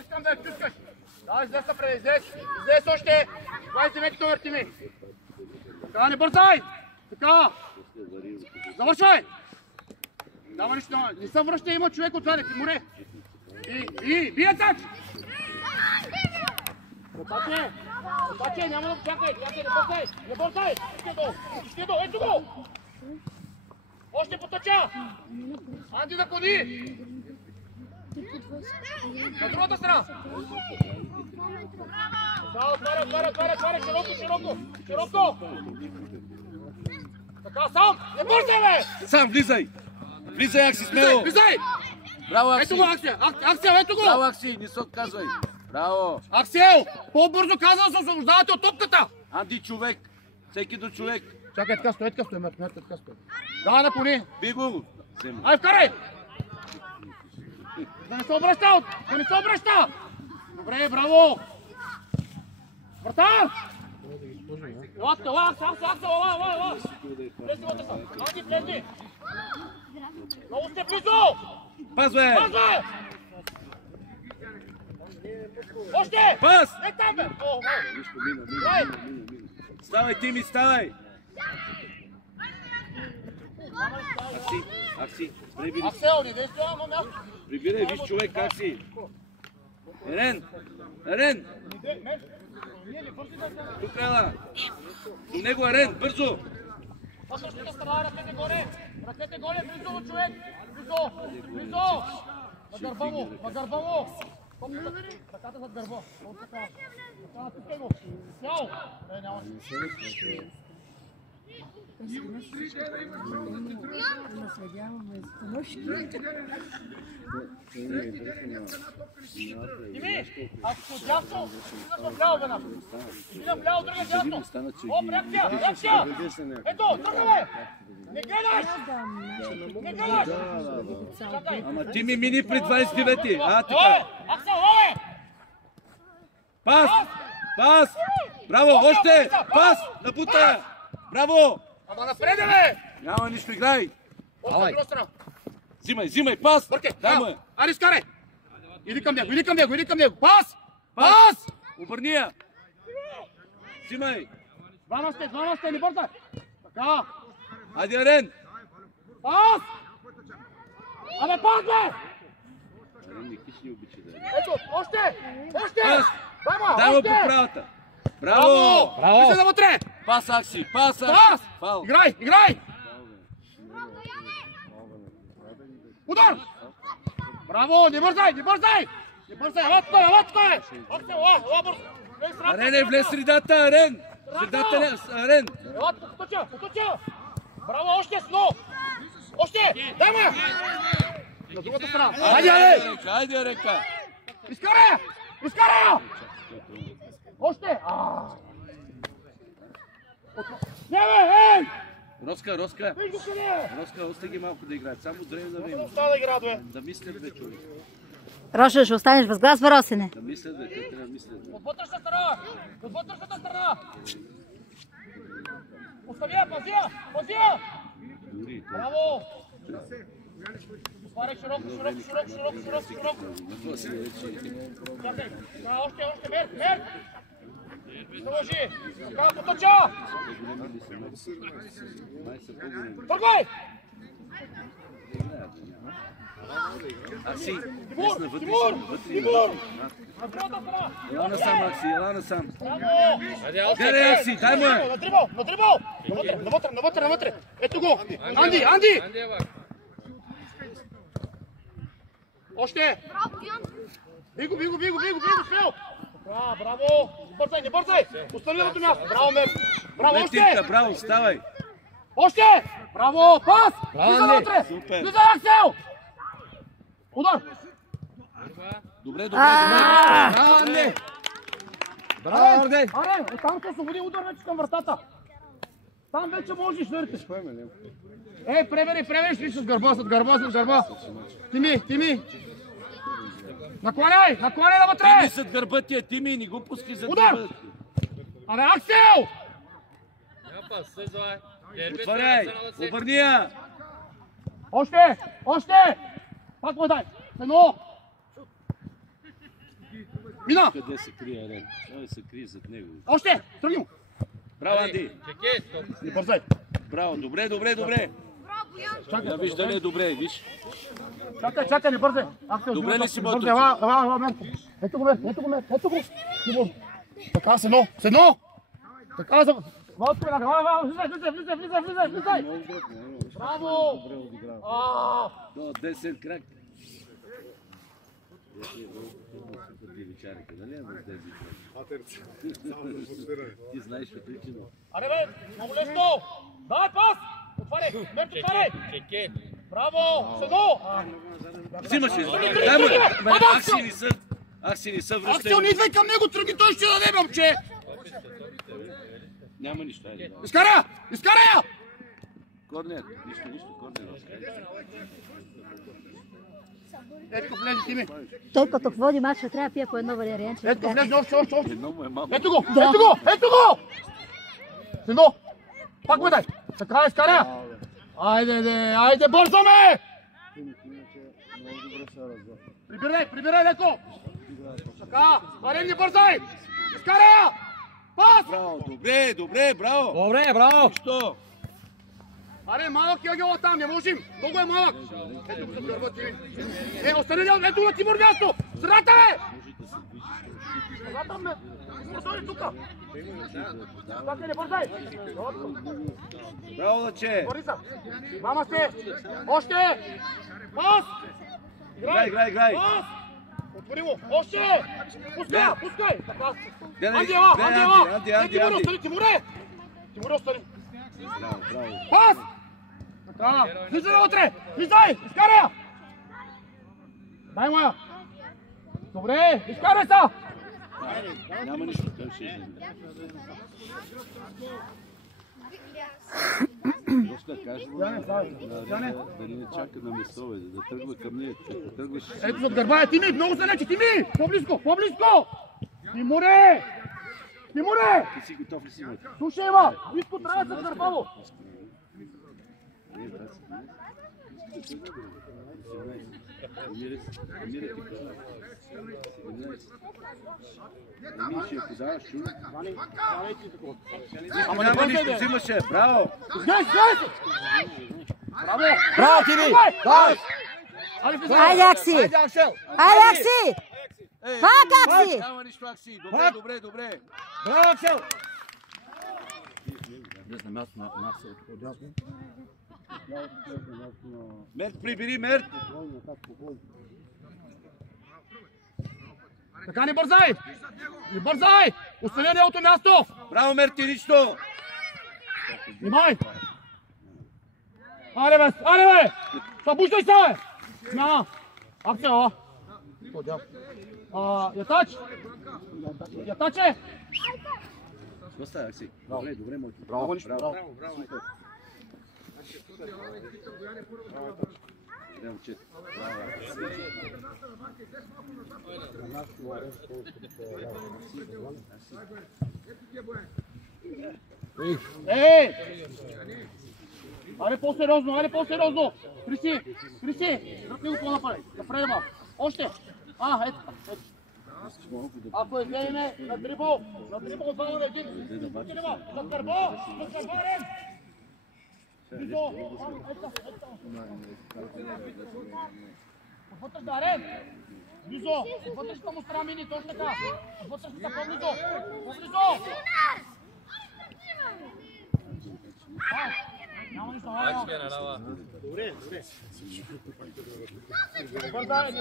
Искам да я чускаш. Да, излез се преди, излез още. 20 метри върти ми. Така, не бързай. Така. Завършвай. Дава нищо, не се връща, има човек отваде, Тимуре. И, бия тач. Потаче, няма да чакай, не бързай. Ще до, ето го. Още потача. Анди да кони. На другата страна. Отваря, широко. Така, сам, не бързай, бе! Сам, влизай, Акси, смело! Влизай! Браво, Акси! Ето го, Аксел, ето го! Браво, Акси, не се отказвай! Браво! Аксел, по-бързо казва да се освобождавате от топката! Анди, човек! Всеки до човек! Чакай, така стой, Мъртв, така стой. Да, наклони! Би го! Ай, вкарай! Да не се обръща! Добре, браво! Вратар! Ела! Влези! Много сте близо! Пазвай! Още! Пас! Не там, бе! Ставай, Тими, ставай! Акси, прибери. Аксел, не действа на място! Прибирай, виж човек, Акси! Ерен! Тук ела! До него, Ерен, бързо! Последната страна, ръцете горе, близо, човек! Близо! На гърба му! Ръката зад гърба. Така, натискай го! Сял! Няма. Тими, ако си отдясно, стигаш в ляво веднага. Стигам в ляво, другия дясно. Оп, реакция! Ето, тръгваме! Не гледаш! Ама Тими мини при 29-ти. Така. Аксел, лове! Пас! Браво, още! Пас! Напута! Браво! Ама напреде, бе! Няма нищо, играй! Давай! Взимай, пас! Дай му е! Ари, скарай! Иди към него! Пас! Обърни я! Взимай! Двама сте, не бързай! Така! Айде, Арен! Пас! Абе, пас, бе! Ето, още! Пас! Баба, дай му още! по правата! Браво! Влизай навътре! Пас, Акси! Пас! Фал! Играй! Удар! Браво! Не бързай! Ела тук е! Ела бързо! Арен, влез средата, Арен! Арен! Ела, поточа! Браво, още сно! Още! Дай ме! На другата страна! Айде, река! Изкарай! Още! Не, бе! Роска! Виж го къде! Роска, още ги малко да играят. Само зрение да видим. Остава да играят, бе! Да мислят, бе, човек. Роша, ще останеш без глас, Росене. Да мислят, бе, те трябва да мислят. От вътрешната страна! Остави я, пази я! Браво! Отваряй широко! Чакай! Още, мерт! Заложи! Така, поточа! Тръгвай! Акси, Тимур! ела насам, Акси, ела насам. Браво! Гледай, Акси, дай му я! На дрибъл! Навътре! Ето го! Анди! Още! Би го, смел! Браво! Не бързай! Остани на място! Браво, Мер! Браво, още! Браво, ставай! Още! Браво! Пас! Влиза вътре! Супер! Влиза, Аксел! Удар! Добре! Арен! Оттам се освободи удар вече към вратата! Там вече можеш да ръкаш! Превери с гърба! Тими! Накланяй навътре! Тими зад гърба ти е, Тими, не го пускай зад Удар! гърба. Абе, Аксел! Отваряй! Обърни я! Още! Пак му дай! Едно! Мина! Къде се крие Рен? Той се крие зад него. Още! Тръгни му! Браво, Анди! Не бързай! Браво, добре, добре, добре! Я виж дали е добре, виж. Чакай, не бързай! Добре ли си, Ботовче? Ела, Мерко! Ето го, ето го! Така, с едно! Така, за... Влизай! Браво! До 10 крак. Дивичарика, нали е в тези крак? Ти знаеш причина. Аре бе, много лесно! Дай пас! Отваряй! Мерко, отваряй! Браво! Седо! Взимаше! Акси не са връщани. Аксел, не идвай към него, тръгни, той ще даде, момче! Няма нищо. Изкара! Я! Корнер, нищо, корнер. Ето влезе, Тими. Той като води матча трябва да пие по едно валерианче. Ето влезе, още. Едно му е малко. Ето го! Седо! Пак го дай! Така, изкаря! Айде, бързаме! Прибирай, леко! Така, варен не бързай! Изкаря! Пас! Браво, добре, браво! Добре, браво! Що? Аре, малък Ягела там, не можем! Много е малък! Ето го за гърба, Тими! Остани, ето на Тимур място! Средата, бе! Средата, ме! Тимур, дойде тука! Чакай, не бързай! Браво, Лъче! Бориса! Мама се! Още! Пас! Играй! Пас! Отвори му! Още! Пускай! Така! Анди! Тимур, остани! Тимур, остани! Браво! Пас! Така! Влизай вътре! Влизай! Изкарай я! Дай му я! Добре! Изкарай са! Няма нищо, той ще излезе. Доста кажа, дали не чака на место, да тръгва към нея. Ето зад гърба е Тими! Много се лечи! Тими! По-близко! Тимуре! Ти си готов ли си, мати? Слушай, Ева! Близко трябва да се гърбаво! Ама няма нищо, взимаше! Браво! Браво, Тими! Айде, Акси! Пак, Акси! Няма нищо, Акси! Добре! Браво, Аксел! Мерт, прибери, Мерт! Така, не бързай! Остани на неговото място! Браво, Мерт, ти нищо! Внимай! Аре, бе! Събуждай се, бе! Смяна! Аксел, Ятаче! Какво става, Акси? Добре, моето. Браво! Аре по-сериозно! Криси! Дръпни го по-напред! Напред, ба! Още! Ето! Ако е гледаме на дрибъл 2 на 1! За гърба! Рен! Близо! Вътрешната, Рен! Близо! Вътрешната му страна мини, точно така! Вътрешната по-близо! Няма нищо, Добре. Не бързай,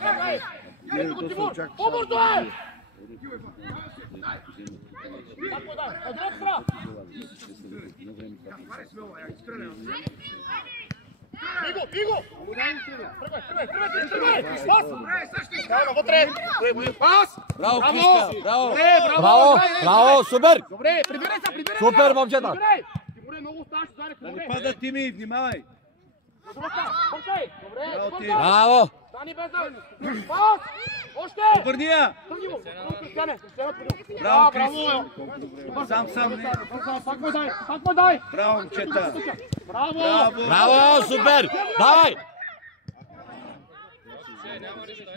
чакай! Ето го, Тимур! По-бързо е! Tako da, odrekra! Иго! Тръгвай! Пас! Дайма, вътре! Пас! Браво, Кишка! Браво, супер! Добре, прибирай се! Супер, момчета! Тимуре, много оставаш, удари, Да не пада, Тими, внимавай! Добре! Браво! Стани без да... Пас! Още! Обърни я! Тръгни му! Браво, Крис! Сам, не! Пак му дай! Браво, момчета! Браво! Браво, супер! Давай!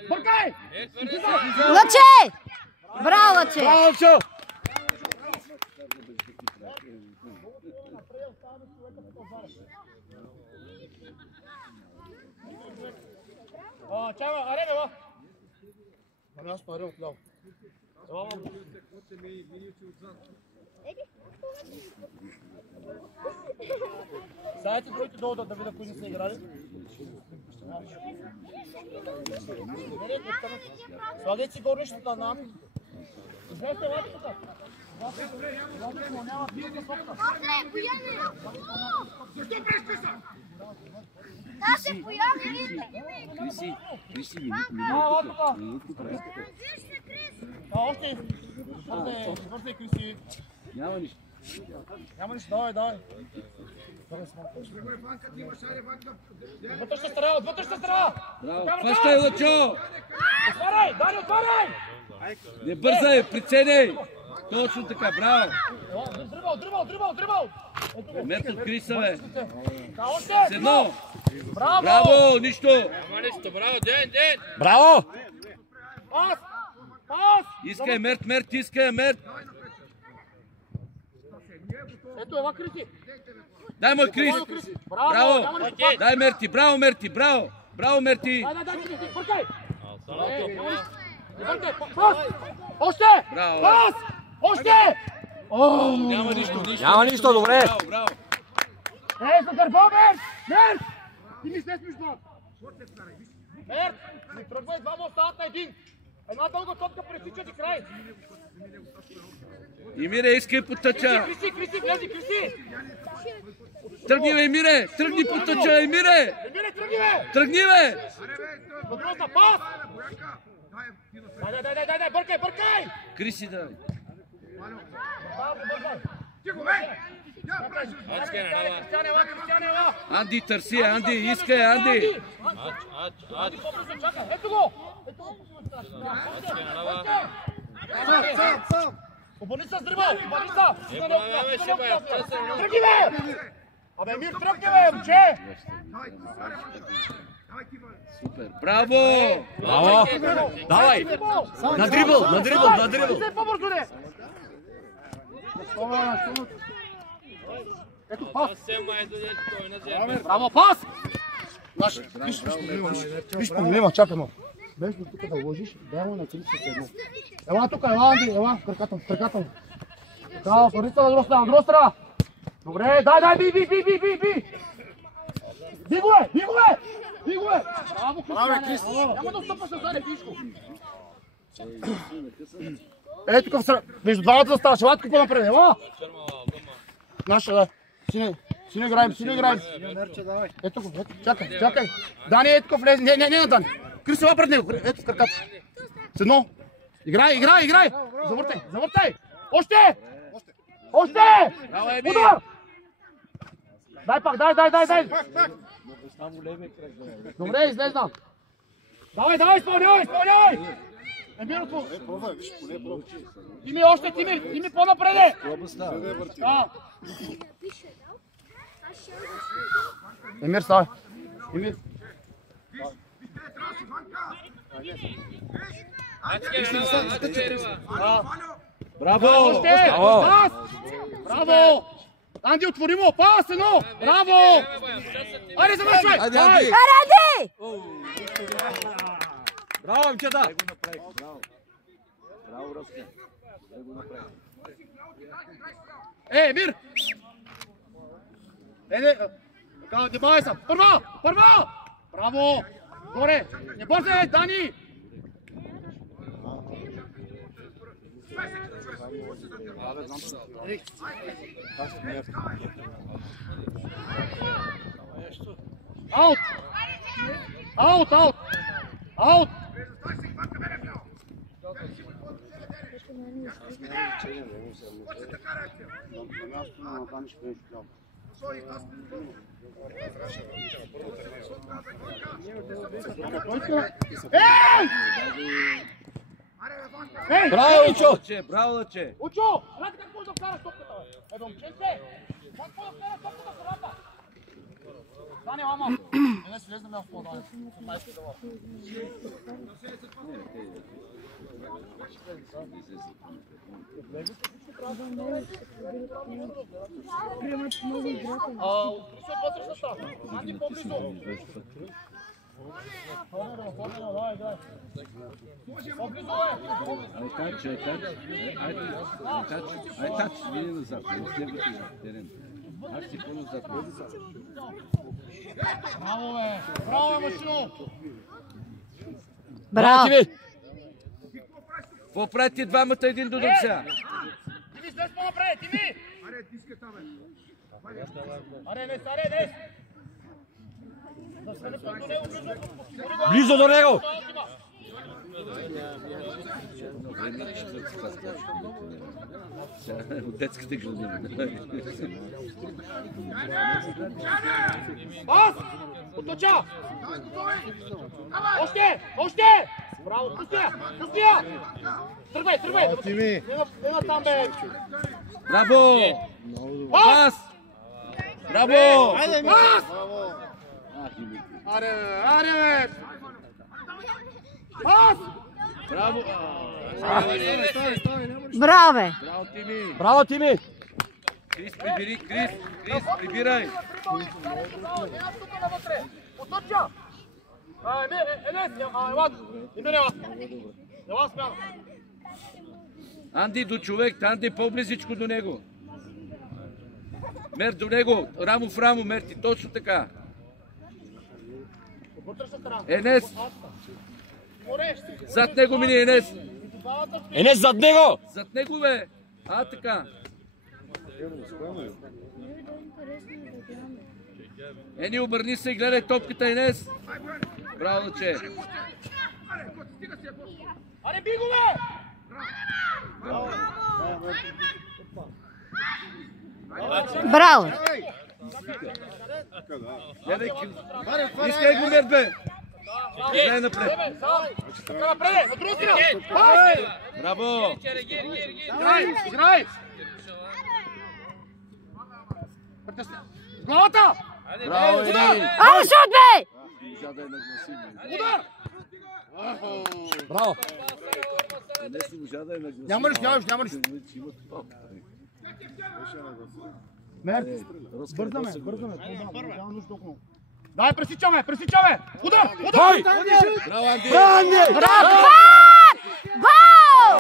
Бъркай! Лъче! Браво, Лъче! Браво, Лъчо! Чава, арене, ва! Ами аз пари отляво. Знаете, които долу да видя, кои не са играли? Слагайте си горнищата на... Излезте, лапи тук! Криси, Още! Бързай, Криси! няма нищо. Няма нищо, давай! Вътрешна страна, вътрешна страна! Браво, хващай, Лъчо! Отваряй, Дани, отваряй! Не бързай, приценяй! Точно така, браво! Дрибал! Метод Криса, бе! Още! С едно! Браво! Браво, нищо! Браво! Пас! Искай, Мерт, искай, Мерт! Ето, ела Криси! Дай му, Крис! Браво! Дай, Мерти, браво, Мерти, браво! Браво, Мерти! Дай, Криси, бъркай! Бъркай, пас! Още! Браво! Пас! Още! Няма нищо, добре! Браво! За дърво, Мерт! Ти ми слез между нас! Мерт! Не тръгвай, двама остават на един! Една дълга топка пресича ти край! Емире, искай по тъча! Криси, влези, Криси! Тръгни, бе, Емире! Тръгни по тъча, Емире! Емире, тръгни, бе! Тръгни, бе! Въпросна, пас! Дай, бъркай! Криси, дай! Анди, търси, Анди, искай, Анди! Ето го! Обърни се с дрибъл! Тръгни, бе! Абе, Емир, тръгни, бе, момче! Супер, браво! Браво! Давай! На дрибъл! Взе по-бързо, не! Ето, пас! Браво, пас! Виж проблема, чакай мо. Без до тук да ложиш, дай му на 31. Ела тук, Анди, ела, краката. Така, парица на друга страна. Добре, дай, би! Би го е! Браво, Крис! Няма да отстъпваш назад, пишко. Ето тук, между двамата да ставаш, ела тук по-напред, ела! Наша, да. Сине играем. Ето го, чакай. Дани, ето тук влезе, не на Дани. Крис, ела пред него, ето в краката. С едно. Играй! Завъртай! Още! Удар! Дай пак, дай! Добре, излезна. Давай, изпълнявай! Емир, Тими още, Тими по-напреде! Емир, ставай. Браво! Браво! Анди, отвори му! Пас, едно! Браво! Айде, завършвай! Аради! Браво, момчета! Браво, Роске! Емир! Не бавай се! Първа! Браво! Горе! Не бързай, Дани! Аут! Браво, Учо! Браво, Лъче! Учо! Знаете как може да вкараш топката, бе? Момченце! Как може да вкараш топката в средата? Стане, мама. Не се влезнем в пода. Вие назад, не следвате терен. Аз си по-назад. Браво, бе! Браво, Машино! Браво! Какво правите двамата един до друг сега? Тими, слез по-напред, Тими! Аре, днес! Близо до него! От детските градини. Пас! Оточа! Още! Браво, Кръстия! Тръгвай! Тими! Ема там, бе! Браво! Пас! Браво! Пас! Аре, бе! Пас! Браво! Браво, бе! Браво, Тими! Браво, Тими! Крис, прибирай! Оточа! Ела смяна! Анди до човек, Анди по-близичко до него. Мер до него, рамо в рамо, Мерти, точно така. Енес! Зад него мини Енес! Енес зад него! Зад него бе! Така. Ени, обърни се и гледай топката, Енес! Браво, дъче! Аре, би го, бе! Браво! Искай го, Мерт, бе! Гледай напред! Напред, на друга страна! Браво! Играй! Главата! Браво, Ени! Ало, шут, бе! Удар! Браво! Няма лиш. Мерти, бързаме. Дай, пресичаме! Удар! Браво, Анди! Браво! Гол!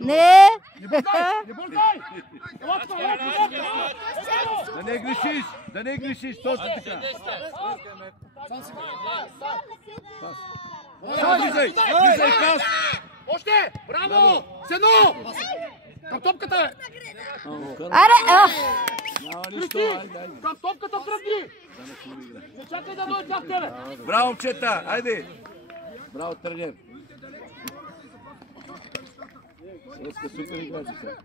Не! Не бързай! Да не грешиш, точно така. Влизай, пас! Още! Браво! Сено! Към топката! Аре! Към топката тръгни! Не чакай да дойде тях тебе! Браво, момчета, айде! Браво, тренер! Средска супер игра сега.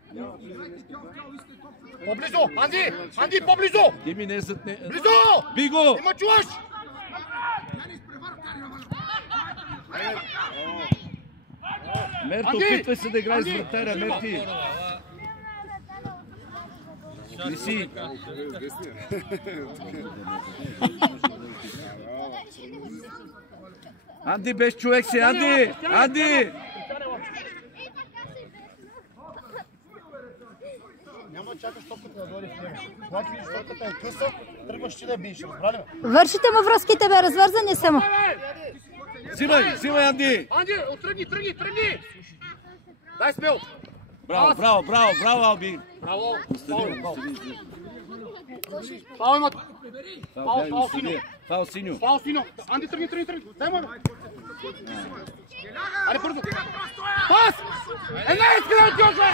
По-близо! Анди, по-близо! Тими не зад не... Близо! Биго! Има чуваш! Мерто, Анди! опитвай се да играе с вратаря, Мерти! Криси! Анди, без човек си! Анди! Няма чакаш топката да дойде в него. Когато видиш топката е къса, тръгваш ти да биеш, разбрали ме? Вършите му връзките, бе, развързани са му. Взимай, Анди! Анди, тръгни! Дай смел! Браво, Алби! Браво! Пау имат! Фаул синьо! Пау синьо! Анди, тръгни! Дай му, бе! Аре, бързо! Пас! Не иска да отиваш, бе!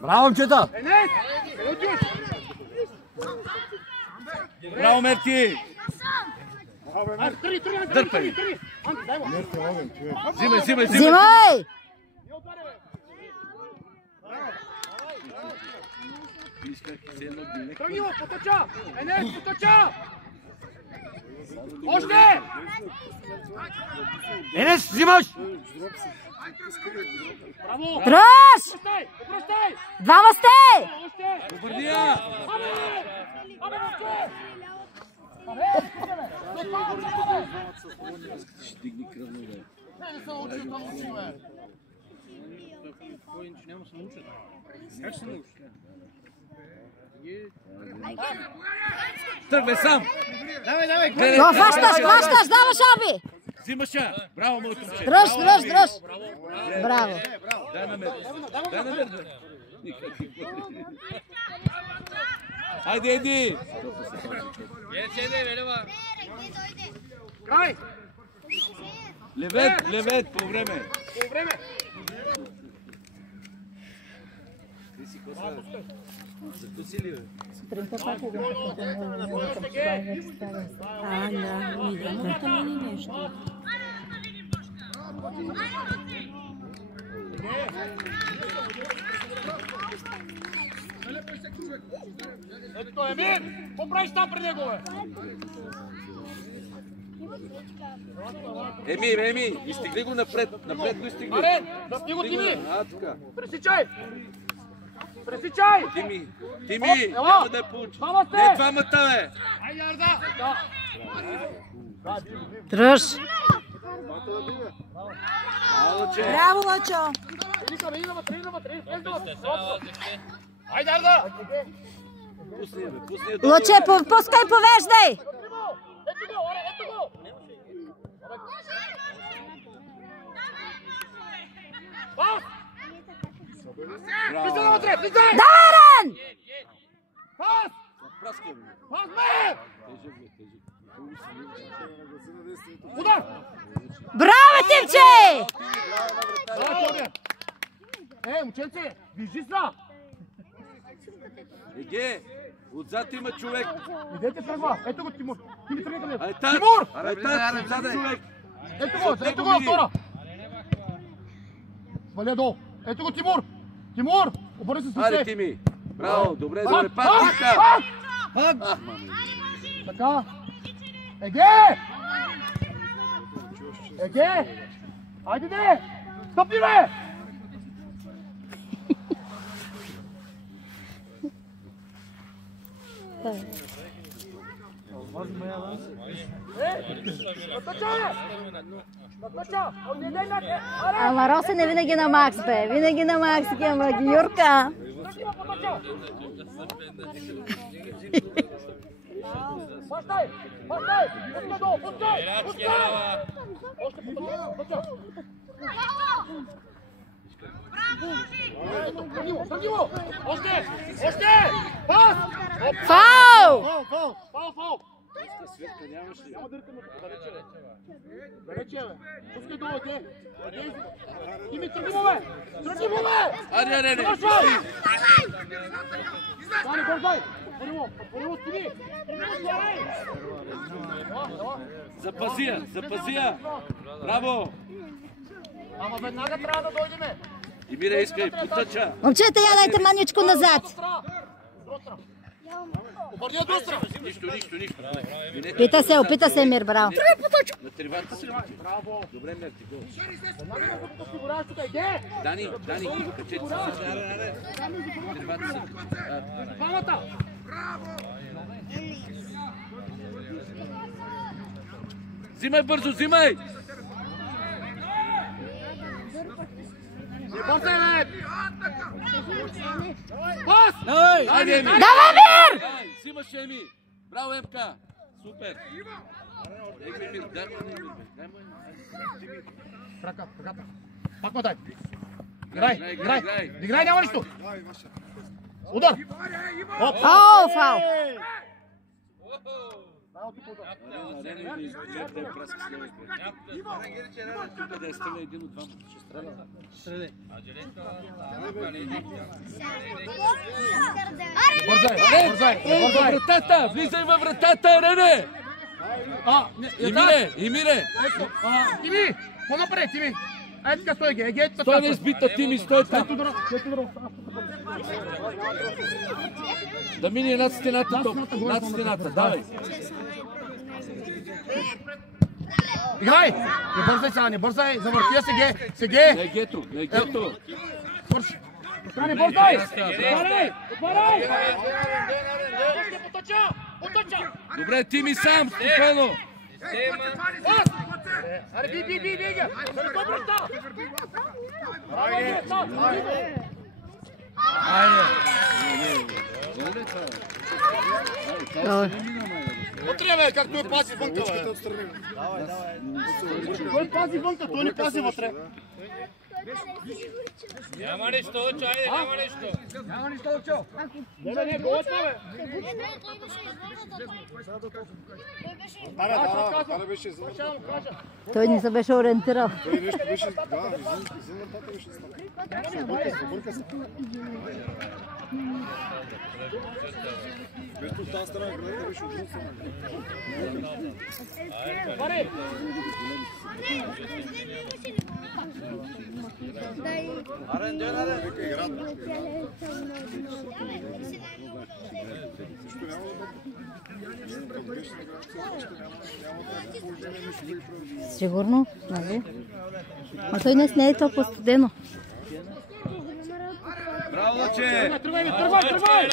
Браво, момчета! Енес! Къде отиваш? Браво, Мерти! Аре, тръгни! Дърпай! Анди, дай му! Взимай! Взимай! Тръгни му! Поточа! Енес, поточа! Още! Енес, взимаш! Браво! Дръж! Обръщай! Двама сте! Още! Обърни я! Абе, момче! Ще дигни кръвно, бе. Не се научи, това научи, бе. Тръгвай сам! Го хващаш, даваш Аби! Взимаш я! Браво, моето момче! Дръж! Браво! Дай намер! Дай намер! Хайде, Еди! Край! Левет, по време! По време! Ето той, Емир! Какво правиш там при него, бе? Еми, изтегли го напред го изтегли. Арен, дъпни го Тими! Така. Пресичай! Пресичай! Тими, няма да я получи. Не, двамата, бе! Айде, Арда! Дръж! Малоче! Браво, Лъчо! Айде, Арда! Пусни я. Лъче, пускай, повеждай! Ето го, Аре, ето го! Пас! Влизай навътре, влизай! Дарен! Пас! Пас, бе! Удар! Браво, Тимче! Момченце, вижи са! Еге, отзад има човек. Идете тръгва, ето го Тимур. Тими тръгни към него. Айтат! Тимур! Айтат, отзад човек. Ето го, втора! Сваля долу. Ето го Тимур! Тимур! Обърни се с Айде, лице. Тими. Браво, добре, Пак! пак. Така. Еге! Айде де! Стъпни, бе! Ама Росен е винаги на Макс, бе. Винаги на Макс, ама Юрка. Пастай! Пускай долу, пускай! Още пускай! Тръгни му! Още! Пас! Фау! Фау! Няма дърка му. Далече, бе. Пускай долу, де. Тими, тръгни му, бе! Аре. Стани, бързай! Отвори му, Тими! Запази я. Браво. Ама веднага трябва да дойдеме. И Мира, искай, потъча. Момчета, я дайте маничко назад. Обърни я достра. Нищо. Опита се, Емир, браво. На тревата се. Браво. Добре, Мерти, го. Веднага да го сигуряваш тук. Иде! Дани, качете се. Тревата се. Двамата! Взимай бързо, взимай! Не бързай, бе! Пас! Айде, Еми! Давай, Емир! Взимаш, Еми! Браво, Емка! Супер! Емир, дай му Емир, дай му Емир. Ръката. Пак ме дай. Играй, няма нищо. Удар! О, фау! Да я стреля един от двамата. Ще стреля. Бързай! Влизай във вратата, Рене! Емире! Тими! По-напред, Тими! Ай така стой, Еге! Стой на избита, Тими, стой там! Да мине над стената, давай! Играй! Не бързай сега, не бързай! Завъртия Сеге! Не гето, не гето. Свърши! Не бързай! Отваряй! Отваряй! Поточа! Добре, ти ми сам, спокойно. Аре, би ги! Да не го бръща! Вътре, бе, как той пази вънка, бе. Той пази вънка, той не пази вътре. Няма нищо, Очо, айде, няма нищо. Няма нищо, Очо. Не, голът, бе. Той не се беше ориентирал. Той нещо беше, да, извън натата беше стана. Вместо от тази страна, гледате, беше отвън страна. Нека играт. Сигурно, нали? А той днес не е толкова студено. Браво, Лъче! Тръгвай!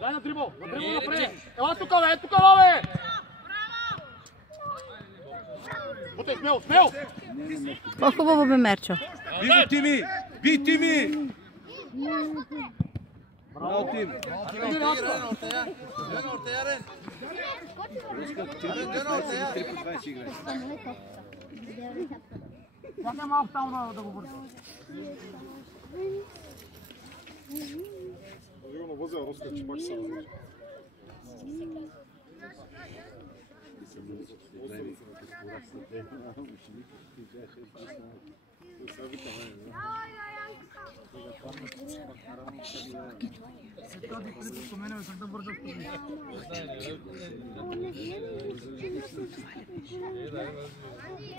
Дай на дрибъл напред! Ела тук, бе! Бутай, смел! По-хубаво бе, Мерчо. Би Тими! Браво, Тим! Чакай малко там да го върши. Его навозя Роска, че пак се развържа.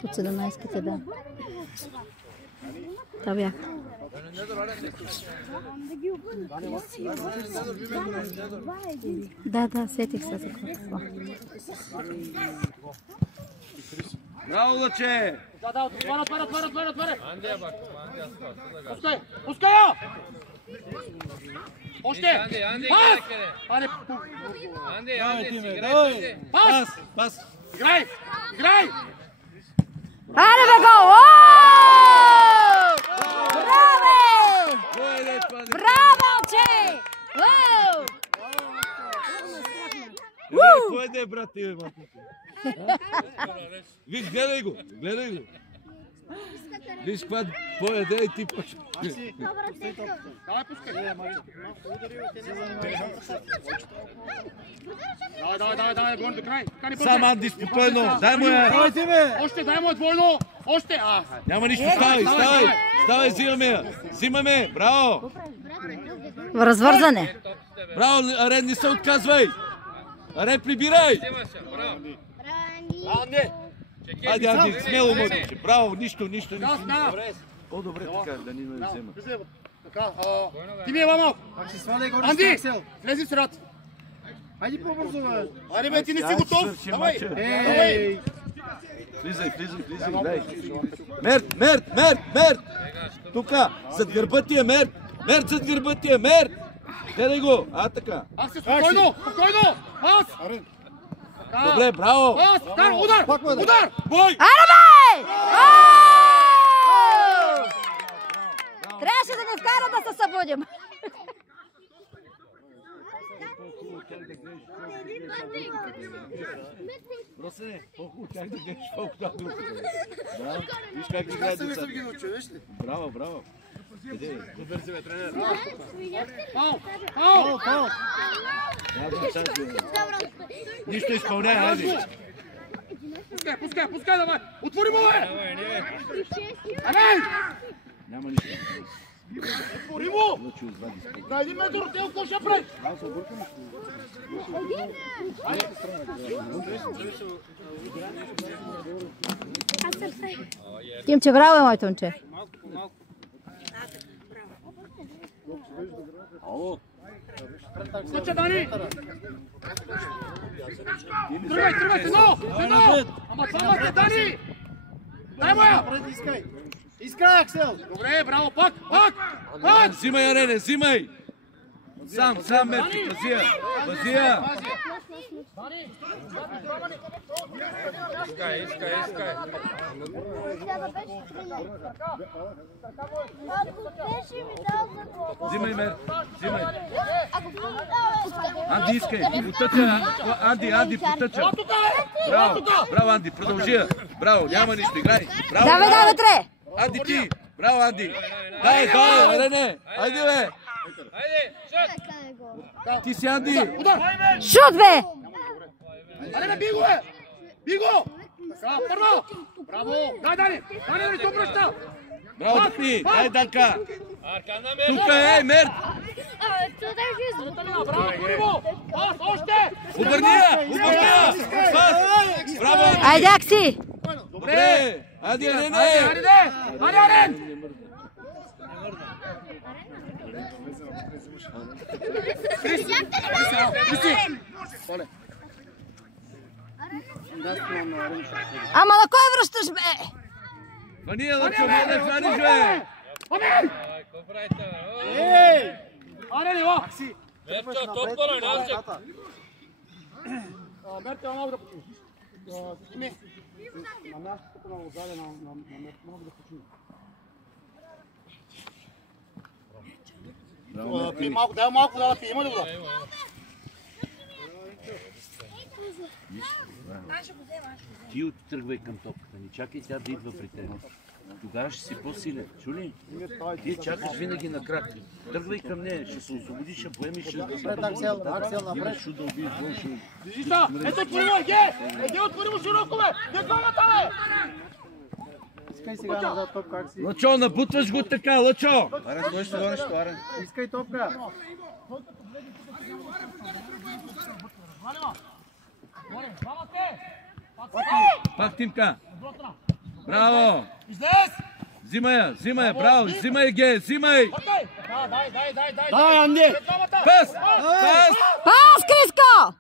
От 17-те, да. Това бях. Да, сетих се за какво. Браво, Лъче! Да, отваря! Пускай я! Още! Пас! Аре, Пас! играй! Аре бе, гол! Браво, че! Кой да е, брат, ти, бе, Виж, гледай го! Виж каква поеде и ти почва. Давай, пускай! Давай, гони до край! Сам, Анди, спокойно! Дай му я! Още, дай му двойно! Още! Няма нищо, ставай, взимаме! Браво! Развързане. Браво, Арен, не се отказвай! Арен, прибирай! Айде, Анди, смело мъдиче! Браво, нищо. По-добре така, да ни не взема. Така, ти ми е малко! Анди, влези в средата! Хайде по-бързо, бе! Айде, бе, ти не си готов! Давай! Влизай, дай! Мерт! Тука, зад гърба ти е Мерт! Зад гърба ти е Мерт! Гледай го, така! Спокойно! Пас! Добре, браво! Пас! Удар! Бой! Аре бе! Трябваше да ни вкара да се събудим. Росене, по-хубаво как да гледаш по-хубаво. Да, виж как ги гледа децата. Браво. Къде е? Бързи, бе, тренер. Фаул! Нищо изпълняй, айде. Пускай, давай! Отвори му, бе! Абей! Няма нищо. Отвори му! На 1 метър от него, какво ще прави? Тимче, браво е, моето момче. Скоча, Дани! Тръгвай, Сено! Ама това сте, Дани! Дай му я! Искай, Аксел! Добре, браво, пак! Взимай, Арене, взимай! Сам, Мерчи, пазия! Искай. Взимай, Мер, взимай! Анди, искай! Потъча! Анди, потъча! Браво, Анди, продължи! Браво, няма нищо, играй! Давай, вътре! Анди, ти! Браво, Анди! Дай, Арене! Айде, бе! Хайде, шут! Ти си, Анди! Шут, бе! Аре, бе, би го! Така, първо! Браво! Дай, Дани, не се обръща! Браво, ти! Дай, Данка! Аркана Тук е, Мерт! Браво, Куриво! Пас, още! Обърни я! Пас! Браво, Анди! Айде, Акси! Добре! Айде, Арене! Айде, Арен! Ама на кой връщаш, бе? Вания, Лъчо, не хваниш, бе! Амин! Ай, какво правите, бе? Ей! Аре, ела! Мерчо, топкора, Навчек! Мерте, малко да починеш. Ими. На нас тук на Лозаля, на Мерте, малко да починеш. Пи малко, дай малко да пи, има ли вода? Ти оттръгвай към топката, не чакай тя да идва при теб. Тогава ще си по-силен, чули? Ти чакаш винаги на крак. Тръгвай към нея, ще се освободиш, ще поемиш, ще Напред, Аксел, напред. имаш шут да убиеш гол, ще... Движи се! Ето отвори му, Еге! Отвори му широко, бе! Не главата, бе! Искай сега назад топка, Акси. Лъчо, набутваш го така, Лъчо! Искай топка. Пак Тимка! Браво! Излез! Взимай я, браво! Взимай ге, взимай! Дай, Анди! Пас! Пас, Криско!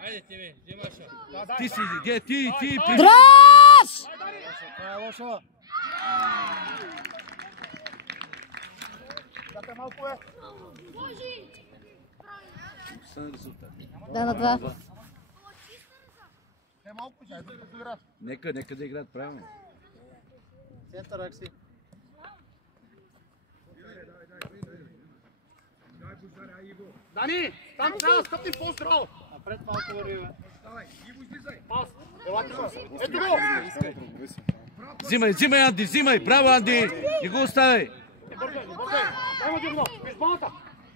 Хайде, ти ми, взимаш. Ти си, ге, ти! Дръж! Това е лошо. Да, на два. Нека да играят правилно. Център, Акси. Дани, там трябва да стъпни по-здраво. Напред малко върви, бе. Пас. Ето го! Взимай, Анди, взимай! Браво, Анди! Не го оставяй! Не бързай! Дай му дигно! Виж балата!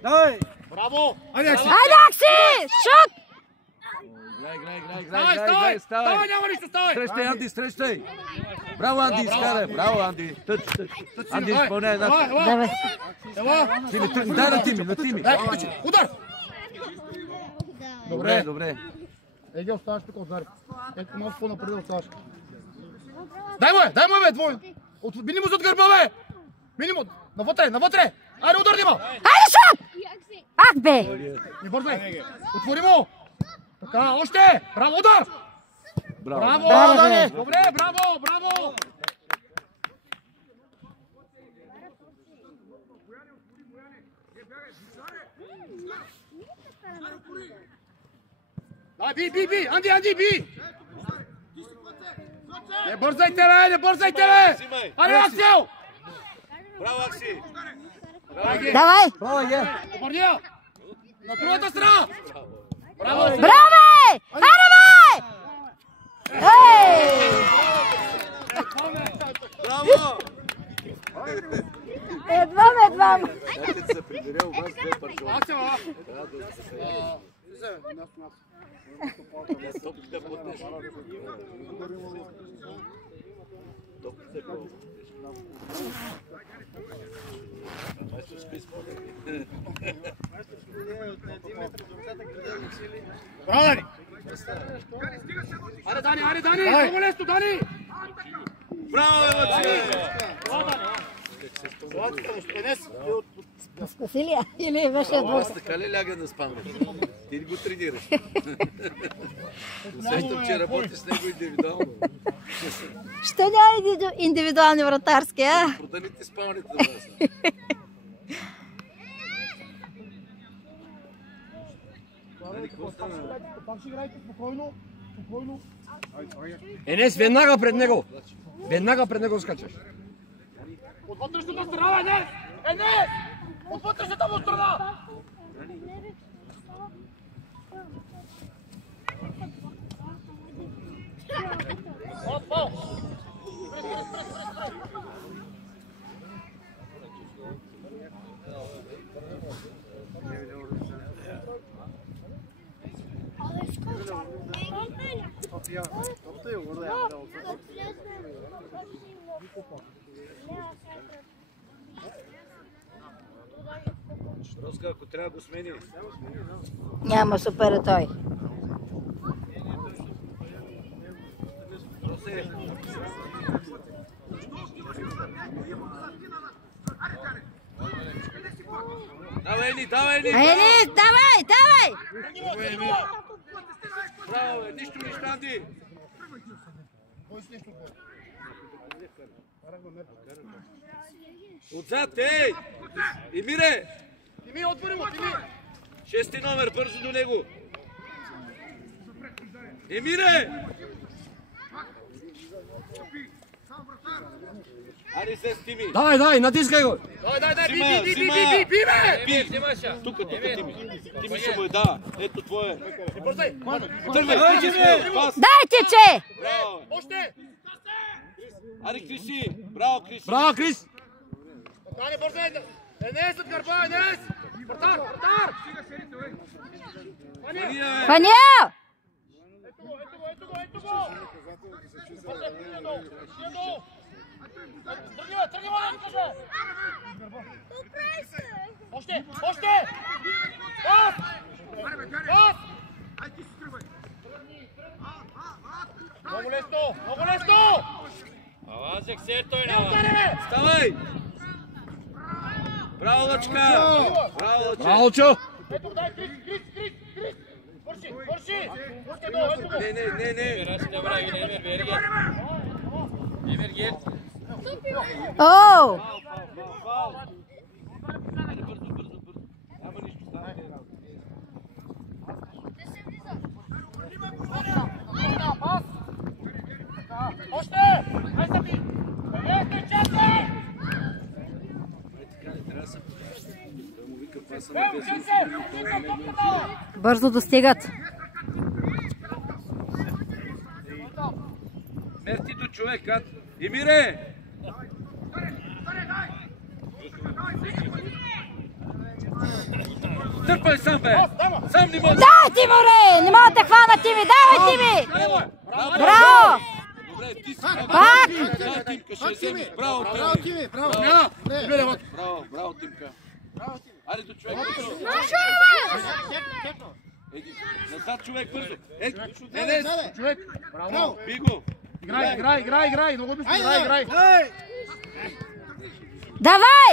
Давай! Браво! Айде, Акси! Шут! Играй! Ставай, няма нищо, ставай! Срещай, Анди, срещай! Браво, Анди, изкарай! Браво, Анди! Тъч! Анди, изпълняй една! Давай. Дай на Тими! Дай, удар! Добре. Еге, оставаш тук отзади. Ето малко по-напред оставаш. Дай му, бе, двойно! Мини му зад гърба, бе! Мини му! Навътре! Айде, ударни му! Айде, шут! Ах, бе! Не бързай! Отвори му! Така, още! Браво, удар! Браво! Дани! Добре, браво! Дай, би! Анди, би! Не бързайте, бе! Аре, Аксел! Браво, Акси! Давай! Обърния! На другата страна! Браво! Браво, бе! Аре, бе! Ей! Браво! Едвам! Аксел, а? Аре, Дани! Много лесно, Дани! Браво, Лъчо! Скъсилия или беше двор? Аз така ли ляга да спам? Ти ли го тренираш? Усещам, че работиш с него индивидуално. Ще няма индивидуални вратарски, а? Продали ти спалните да бъдеш. Пак ще играйте спокойно. Спокойно. Енес, веднага пред него. Веднага пред него скачаш. От вътрешната страна, Енес! Енес! От вътрешната му страна! Роска, ако трябва го смени. Няма, супер е той. Давай, Ели, давай, Ели! Енис, давай, давай! Браво, бе, нищо не щанди! Отзад, ей! Емире! Тими, отвори му, Тими! 6 номер, бързо до него! Емире! Ари се с Тими! Давай, натискай го. Дай, Взима, би, взима. бе! Взимаш я. Тук, Тими! Тими ще му е дава! Ето твое! Бързай! Тръгвай, прическа! Пас! Дайте, че! Браво! Още! Ари, Криси! Браво, Криси! Браво, Крис. Тани, бързай! Енес от гърба, Енес! Вратар! Мария, бе! Фания! Ето го! Бързай, стига долу! Тръгни, да кажа! Още! Пас! Много лесно! Авазек се той на. Ставай! Браво, Лъчка! Браво, Лъче! Браво, Чо. Ето, дай, Крис! Върши! Още долу, ето го! Не! Biraz da bırak Emir Berger. Emir gel. О! Бързо. Няма нищо, става. Пас! Още! Ай са ти! Енес, чакай! Така не трябва да се да му вика, това са Бел, Бързо достигат. мерти до човека. Емире! Търпай сам, бе! Сам не може! Дай, Тимуре! Не мога да хвана, Тими! Давай, Тими! Браво! Добре, ти си! Пак! Да, Тимка, ще вземе. Браво, Браво, Тими! Браво! Браво, Тимка. Айде до човек. Назад човек, бързо. Енес! Човек! Браво! Биго! Играй! Много мисли, играй! Давай!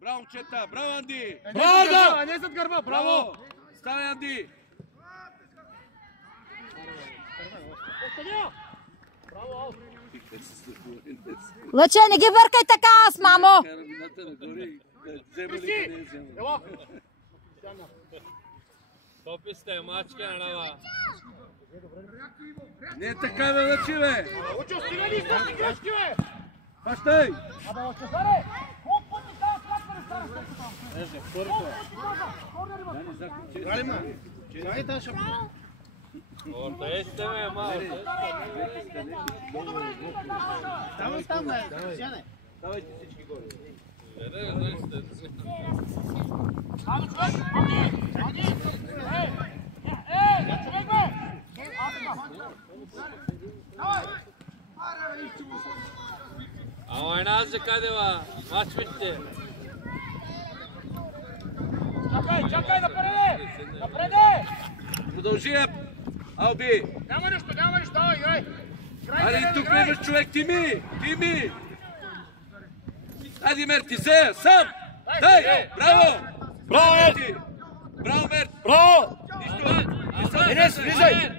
Браво, момчета! Браво, Анди! Браво! Енес от гърба, браво! Стане, Анди! Браво! Лъче, не ги бъркай така аз, мамо! Ела! Topi ste, mačke narava. Не е така, бе, Лъчи, бе! Учо, стига ли са грешки, бе? Пащай! Абе, Лъче, заре! Колко пъти става крачка да стара стъпка там? Orta este me mal. Давайте всички горе. Човек, бе! Ama oynaz hadi va. Maç bitti. Чакай, напреде! Продължи, Алби! Няма нищо, давай, играй! Аре, тук нямаш човек, Тими! Айде, Мерти, Зея, сам! Дай! Браво! Браво, Мерти! Браво, Мерти! Браво! Нищо! Енес, влизай!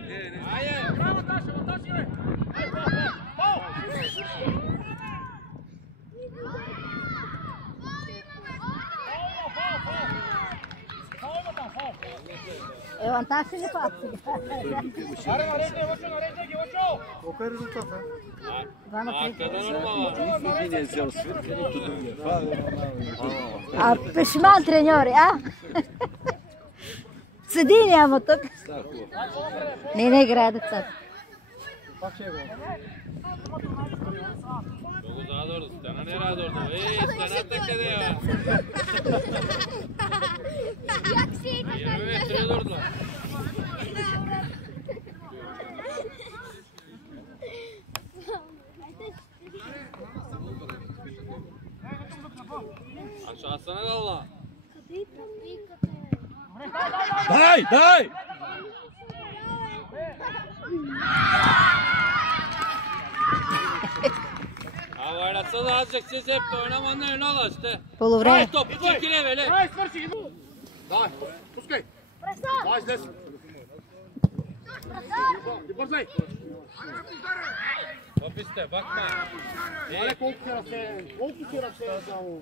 Браво, Таша, Таша, бе! Леванташ ли пак? Аре, нареждай ги, Лъчо! Колко е резултата? 2-3. Къде нормално? Един е взел свирка, нито другия. А пешман треньори, а? Седи няма тук. Не играе децата. Пак ще е гол. Много задорно, стана не радорно. Станата къде е? Имаме тредорно. Aşağısına kalla. Дай, дай! Havayla da azıcık siz hep de oynamanın önüne al işte. Полувреме. Ay topu çekile böyle. Дай, свърши! Дай, пускай! Дай, излез! Не бързай! Top iste bakma. Аре, колко си разсеян само!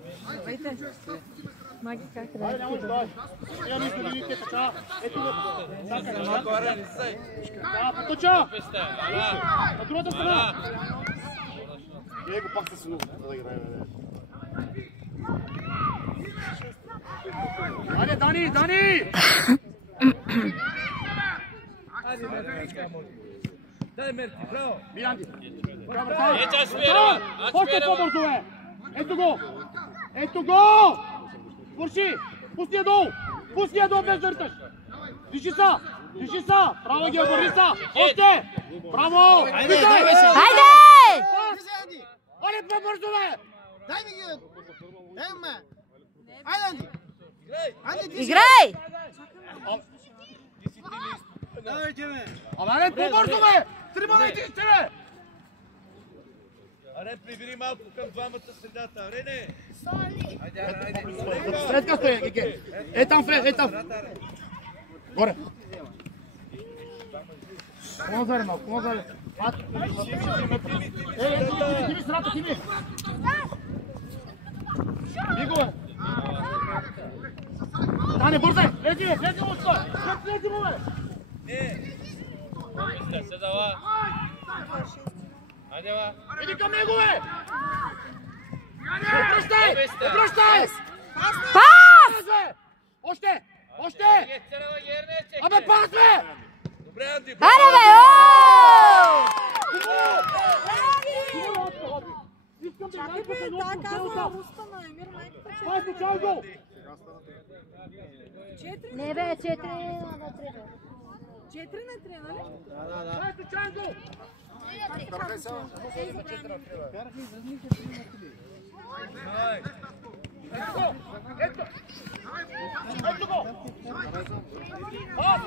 Маги как Айде, нямаш, дай! Я нищо не видите, така! Ето го! Да, поточа! Top iste. Ara. На другата страна! Ara. Его пак се синува да играе. Айде, Дани, Дани! Дай, Мерти, браво! Миранди! Еч аспира. Още по-бързо е! Ето го! Ето го! Свърши! Пусти я долу! Пусти я долу без да риташ! Диши са! Диши са! Право ги обърни са! Още! Браво! Айде, Питай! давай се! Хайде! Оле, по-бързо бе! Дай ми ги! Ема! Айде, Анди! Айде, ти си! Играй! Абе, по-бързо бе! Трима да идите, бе! Аре, прибери малко към двамата средата. Аре, не! След като е, Геге. Е там, Фред, е там. Горе. Помазаре малко, помазаре. Ти ми срата, ти ми. Биго, бе. Да, не бързай. Лези му, стой. Лези му, бе. İşte size var. Hadi var. Иди към него, бе. Прощай, прощай. Пас! Още, още. Geçsene ama yerine çek. Абе, пас, бе. Добре, Анди! Аре бе! Ооо! Искам да играй по едно. Пай, случай гол. Не бе, 4 на 3. 4 на 3, нали? Пай, случай гол. Ето го. Ето. Ето го. Пас.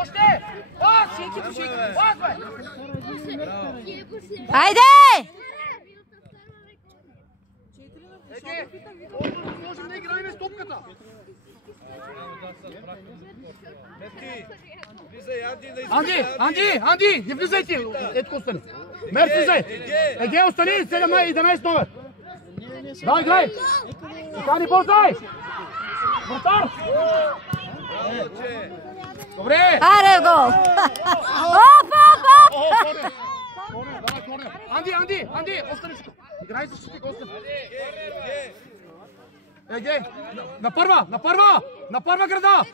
Още. Пас. Пас, бе. Хайде! Можем да играем с топката. Мерти! Влизай, Анди, да Анди, Анди, не влизайте. Ето остани. Мерт, влизай. Еге, остани, 11 номер. Да, играй. Така ни бързай. Вратар. Добре. Аре гол! Оп, оп, оп! Анди, остани си. Играй защитник, остани. Еге, на първа града.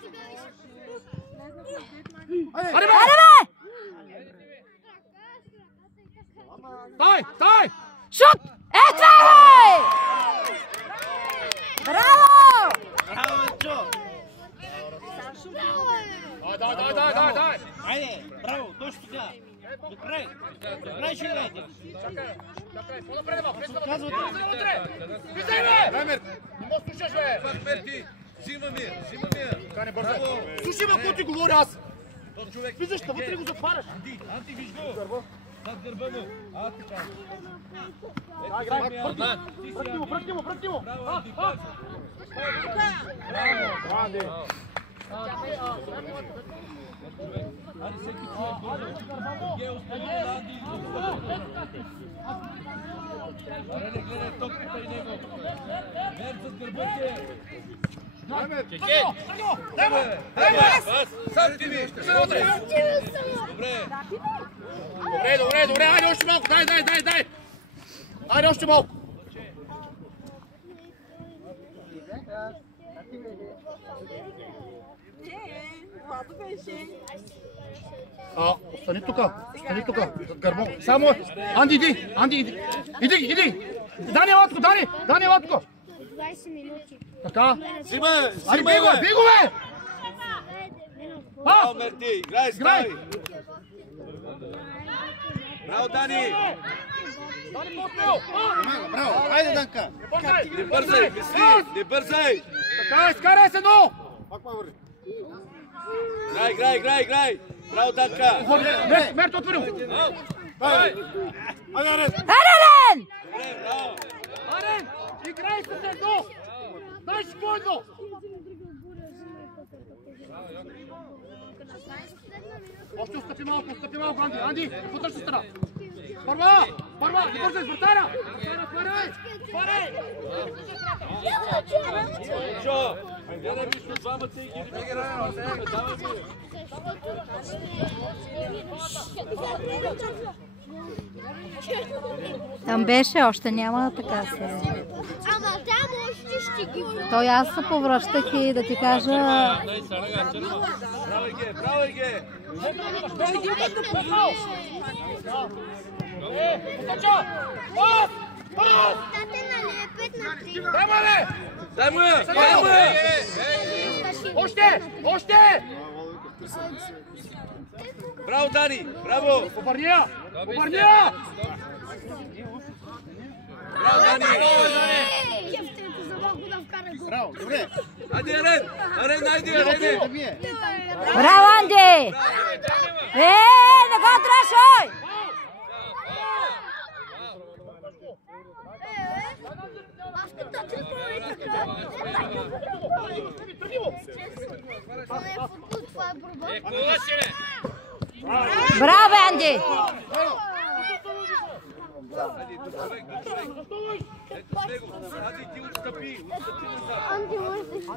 Аре бе! Стай! Шут! Е, това е! Браво! Дай! Айде, браво, точно така! Добре! Добре ще играйте! Чакай, по-напред, Влизай, бе! Не мо слушаш, бе! Мерти! Взимаме! Така не бързай! Слушай, бе, какво ти говоря аз! Тот човек! Влизаш, вътре го затваряш! Анди, виж го! Зад гърба му. Така. Пръсни му! Браво, Ади всеки човек бързо. Ге, остави да Анди. Арене, гледай топката и него. Мерт зад гърба ти. Сам ти ми. Добре, айде още малко, дай! Айде още малко! Владо беше. Остани тука, зад гърбо. Само, Анди, иди! Дани Латко! 20 минути. Така. Взимай! Айде, биго, бе! Браво, Мерти! Играй, ставай! Браво, Дани! Браво, айде, Данка! Не бързай, мисли! Не бързай! Така, изкарай се, но! Играй! Браво, Данка! Мерто отворил! Арен! Браво! Арен, играй се, но! Дай спойно! Още отстъпи малко, Анди, потърси страна! Първа, не бързай, вратаря! Отваряй! Чо! Гледай виж, двамата и ги давай ми! Там беше, още няма така се. Ама там още ще ги... Той аз се повръщах и да ти кажа... Браво, Иге! Тате налепят на 3. Дай му я! Още! Браво, Дани! Браво! Обърния! Браво, Дани! Кефтето за малко да вкара гол. Браво, добре! Айде, Арен, айде! Браво, Анди! Не го трашай! Това е борба. Браво, Анди!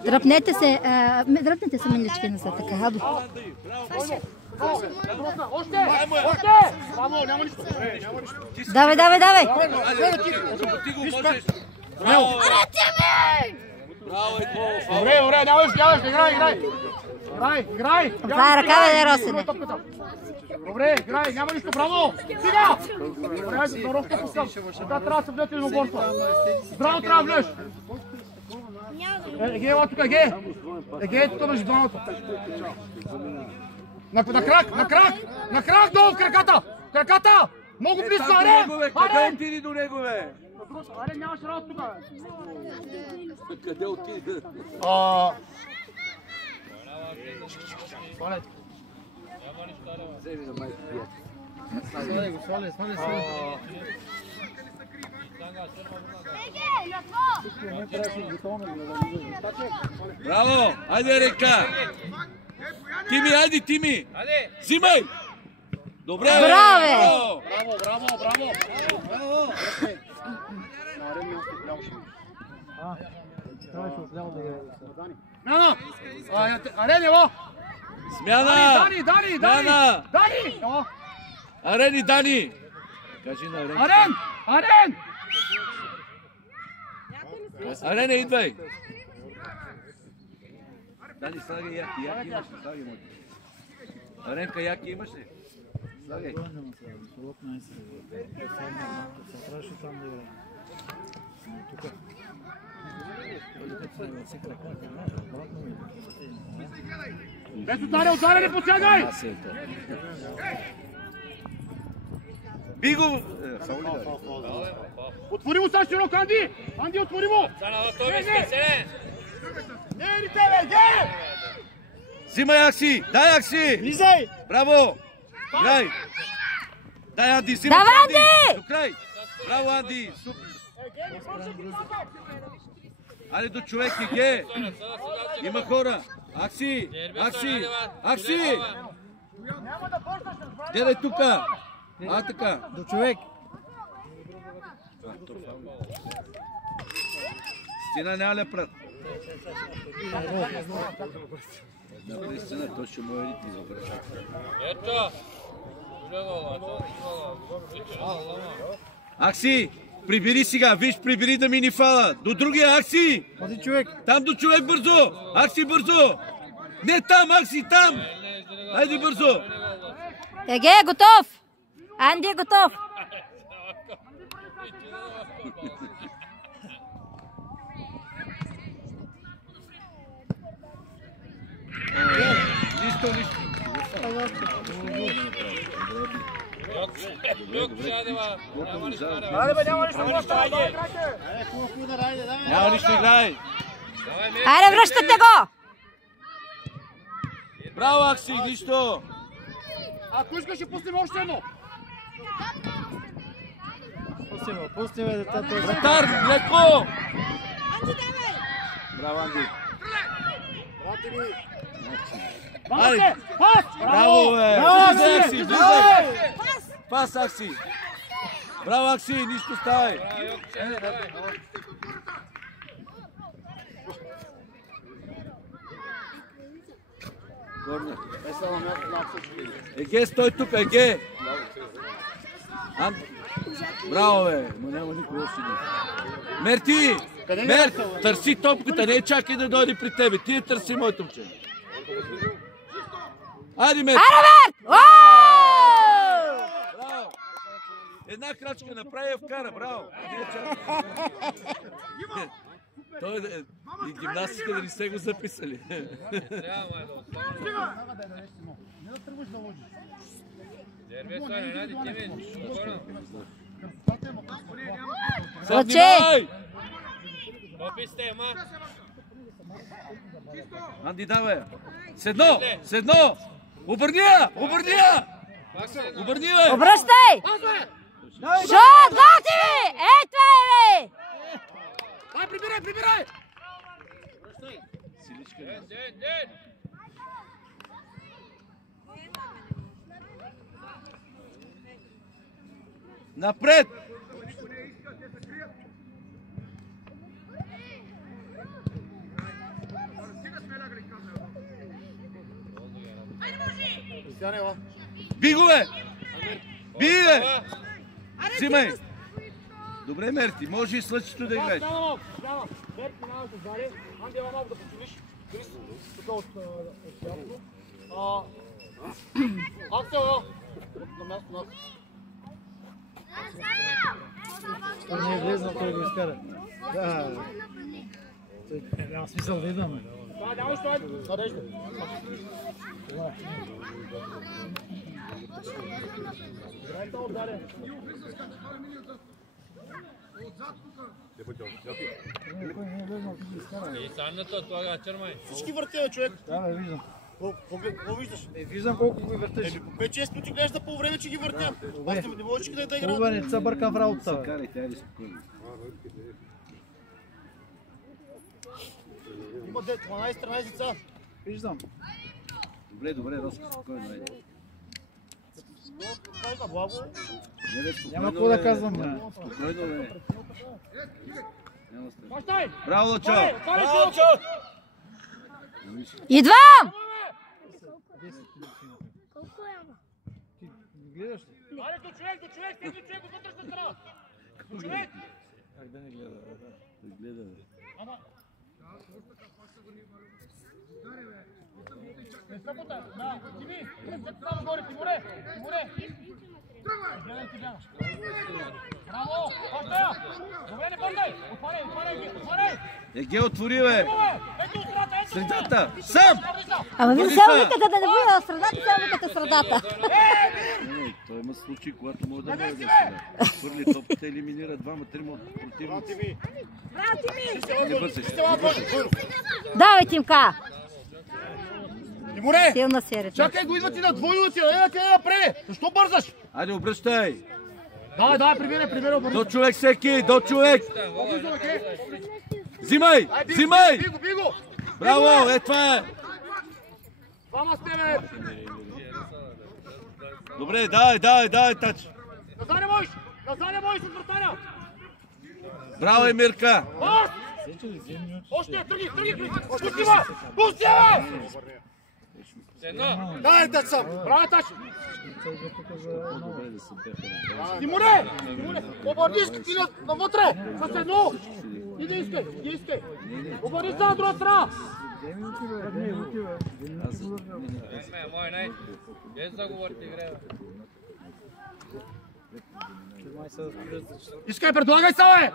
Дръпнете се милички назад, така, Адо. Още! Браво, няма нищо. Давай! Ти го можеш! Браво! Браво, Добре, нямаш, играй! Това е ръка, бе, Росене. Добре, играй, няма нищо, браво! Сега! Добре, айде, здорово ще пускам. Така трябва да се влезе единоборство. Здраво трябва да влезеш. Еге, ела тук, Еге, тук между двамата. На крак долу в краката! Много близко, Арен! Къде отиди до него, бе? Арен, нямаш работа тук, бе. Къде отиди? Браво! Айде, Река! Тими! Взимай! Добре! Браво! Браво! Арен, ево! Смяна! Дани! Арен и Дани! Кажи на Арен. Арен! Арене, идвай! Дани, слагай яки имаш ли? Слагай му. Аренка, яки имаш ли? Слагай. Без ударя, не посягай! Биго! Отвори му сега широко, Анди! Анди, отвори му! Не, бе! Взимай Акси! Дай Акси! Влизай! Браво! Играй! Дай, Анди, си Давай, Анди! До край! Браво, Анди! Супер! Айде до човек, Еге! Има хора! Акси! Акси! Акси! Гледай тука! А, така! До човек. Стена няма ли прат? Наистина, то ще му е ритми за вършата. Ето! Акси! Прибери сега, виж, прибери да мини фала. До другия, Акси! Пази човек. Там до човек бързо! Акси, бързо! Не там, Акси, там! Айде бързо! Еге е готов! Анди е готов! Нищо, нищо. Няма нищо, играй! Айде, връщате го! Браво, Акси, нищо! Ако искаш, ще пуснем още едно. Пусти ме, децата. Вратар, леко! Браво, Анди! Айде! Браво, бе! Влизай, Акси, влизай! Пас, Акси! Браво, Акси, нищо ставай! Горна. Еге, стой тук, Еге! Браво, бе! Но няма никой още не. Мерти! Мерт, търси топката, не чакай да дойде при тебе. Ти я търси, моето момче. Айде, Мерти! Айде, Мерт! Браво! Една крачка направи я вкара, браво! Не чакай. Той и гимнастика да не сте го записали. Лъче! Анди, давай! Седно! Седно! Обърни я! Обърни я! Обърни, бе! Обръщай! Шот, готи! Ей, това е, бе! Ай, прибирай, прибирай! Напред! Би го, бе! Би, бе! Взимай! Добре, Мерти, може и слъчето да играеш. Мерти, минаваш отзади. Анди, ела малко да починиш. Крис, тук от сялото. Аксел, на място нас. Той не е влезнал, той го изкара. Да. Няма смисъл да идваме. Да, няма що, надежда. Играйте отзади. Всички въртя, човек. Да, бе, виждам. Какво виждаш? Виждам колко ги въртеш. 5-6 минути гледаш да по време, че ги въртя. Аз не можеш да играят. Хубава, не се бъркам в работата. Карайте, айде спокойно. Има 12-13 деца. Виждам. Добре, добре, Роско, спокойно, айде. Благо. Не, бе, спокойно, Няма какво да казвам, бе. Спокойно, бе. Няма страх. Бащай! Браво, Лъчо! Идвам! Колко е, ама? Ти гледаш ли? Аре, до човек, всеки човек от вътрешна страна. До човек! Как да не гледа, бе. Да гледа, бе. Ама... Не събота, да, Тими, само горе, Тимуре, Тимуре. Гледай ти, гледаш. Браво, бащая! Добре, не бърдай! Отваряй! Еге, отвори, бе! Ето средата, ето Средата! Сам! Ама вие само викате да не бъде в средата, само викате средата. Не, той има случаи, когато може да бъде сега. Хвърли топката, елиминира двама-трима от противници. Не бързай се. Давай, Тимка! Тимуре! Силна серия. Чакай го, идва ти на двойници, къде напред! Защо бързаш? Айде, обръщай! Давай, прибери, обърни. До човек всеки, до човек! Взимай! Взимай! Биго! Браво, това е! Двама сте, бе! Добре, дай, тач! Назад не можеш от вратаря! Браво, Емирка! Още, тръги! Пусти, бе! Дай, тач съм! Браво, тач! Тимуре! Обърни ти навътре! С едно! Иди искай! Обърни се на друга страна! Искай, предлагай се, бе!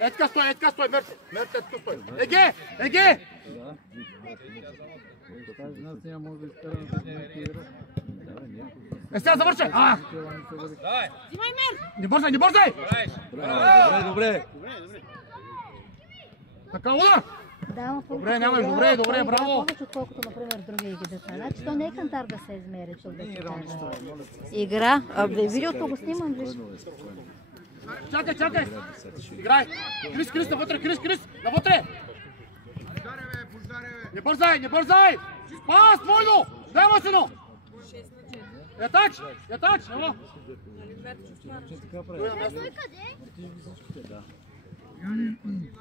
Етка стой, Мерте, стой! Еге! Сега завършай! Взимай Мер! Не бързай! Добре! Така, удар! Добре, нямаш, добре, браво! Повече отколкото, например, други деца. Значи то не е кантар да се измери, игра. Видеото го снимам, виж. Чакай! Играй! Крис, навътре! Не бързай! Пас, двойно! Дай масено! Ятач! Ела!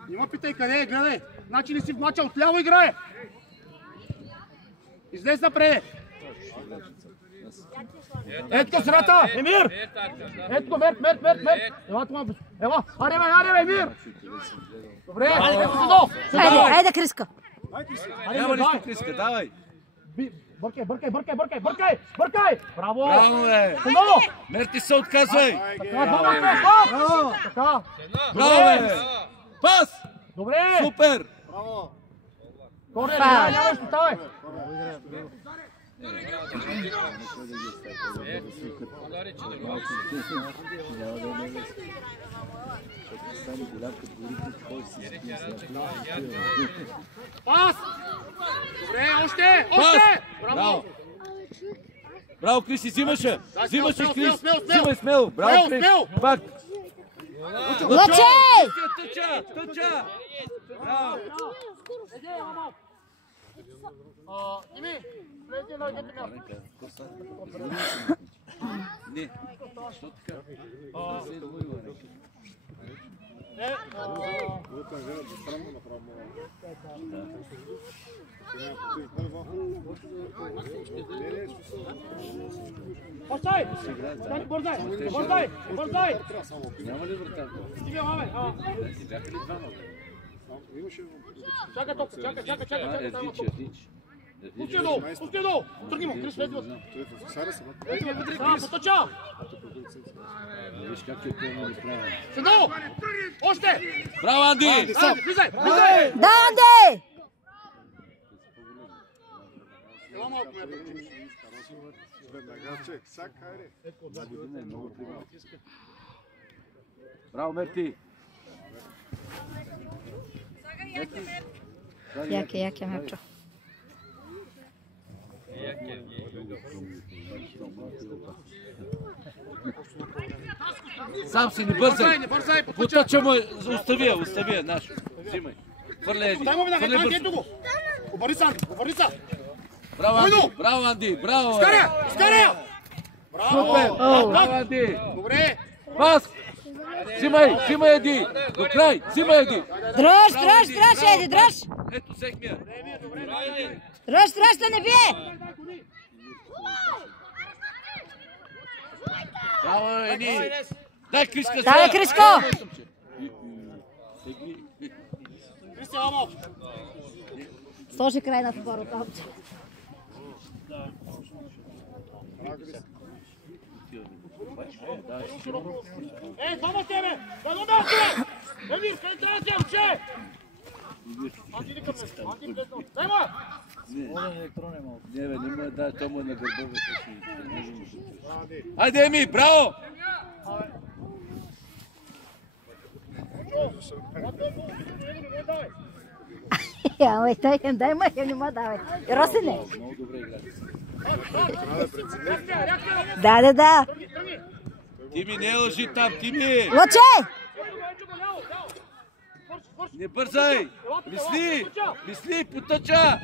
Нима питай къде е, гледай! Значи не си в мача, отляво играе! Излез напред! Етко срата! Емир! Етко, Мерт! Ела! Аре, бе, Емир! Добре, Айде, Криска! Няма нищо, Криска, давай! Бъркай! Браво! Бе! Мерти се отказвай! Така! Браво, бе! Пас! Добре! Супер! Корнер, няма нещо, ставай! Пас! Добре, още! Браво! Браво, Криси, взимаше, Крис! Смел! Смело! Браво, Крис! Пак! Лъчей! Тъча! Браво! Ими, влезе на едното място. Не, що така? Постай! Бързай! Няма ли врата? Стига, маме! Бяха ли двама? Чакай топка, чакай. Дич. Пусти долу! Тръгни му, Крис, влезе вътре. Поточа! Виж как е пълно неправилно. Седно! Още! Браво, Анди! Влизай! Да, Анди! Ела малко ме Браво, Мерти! Яке мечо. Сам си, не бързай! Не бързай! Потъча му, остави я, нашо. Взимай. Хвърля Еди. Дай му веднага, ето го! Обърни се! Браво, Анди! Браво! Изкарай! Браво! Браво, Анди! Добре! Пас! Взимай, Еди! До край! Взимай, Еди! Дръж, Еди, дръж! Ето, взехме я. Дръж, да не бие! Браво, Еди! Дай, Криска! Дай, Криско! Кристи, мамо! Сложи край на второто. Двама сте, бе! Дано място, бе! Емир, къде трябва да се уче? Анти, иди към мен. Анти, влезнал. Дай ма! Не, бе, не му е дай, той му е на гърбовете си. Айде, Еми, браво! Ама и той им дай мъх, не му давай. Росене. Много добре играчи. Да. Тими, не лъжи там, Тими! Лъче! Не бързай! Мисли, потъча,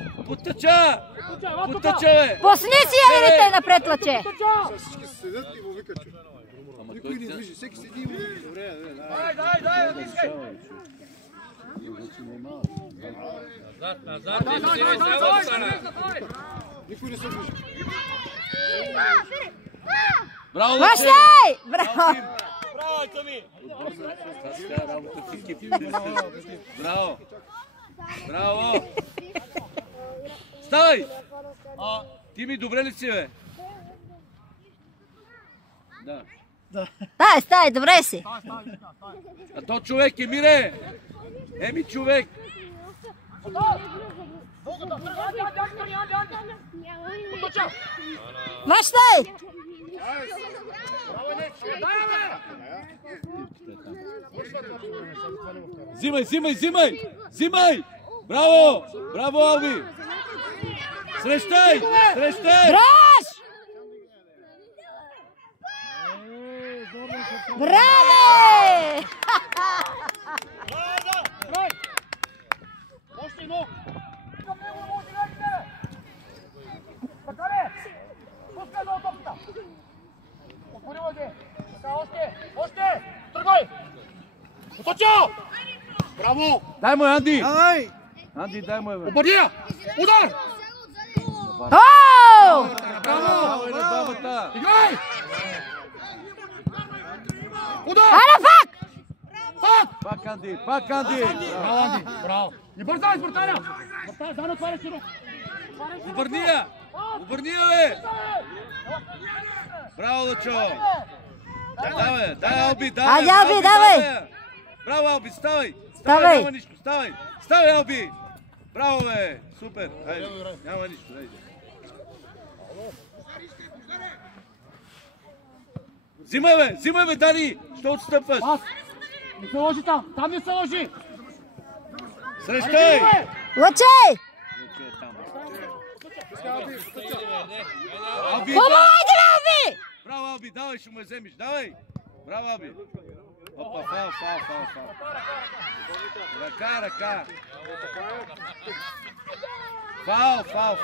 бе! Пусни си елите напред, Лъче! Всички се седят и му викат, че. Никой не движи, всеки седи и му вика. Добре, Дай, натискай! Назад, никой не се движи. Браво, Лъче! Бащай! Браво! Така работа в екип. Браво! Ставай! Тими, добре ли си, бе? Да. Стай, добре си. А то човек е, Мире! Еми, човек! Бащай! Взимай! Браво, Алби! Срещай! Драж! Браве! Още едно! Пускай долу топката! Отворила ги! Така, още! Тръгвай! Оточил! Браво! Дай му, Анди! Давай! Анди, дай му, бе! Обърния! Удар! Оу! Браво, на бабата! Играй! Удар! Ара пак! Пак Анди! Браво, Анди! Браво! Не бързай, вратаря! Вратаря, дай отваря си рук! Обърния, бе! Браво, Лъчо! Дай, Алби, Айде, Алби, давай! Браво, Алби, ставай! Ставай! Няма нищо, ставай, Алби! Браво, бе! Супер! Хайде, няма нищо, хайде. Взимай, бе, Дани! Що отстъпваш? Не се ложи там! Там не се ложи! Срещай! Лъче! Алби, Айде, Алби! браво, Алби, давай, ще му я вземеш, давай! Браво, Алби! Опа, фал. Ръка. Фал.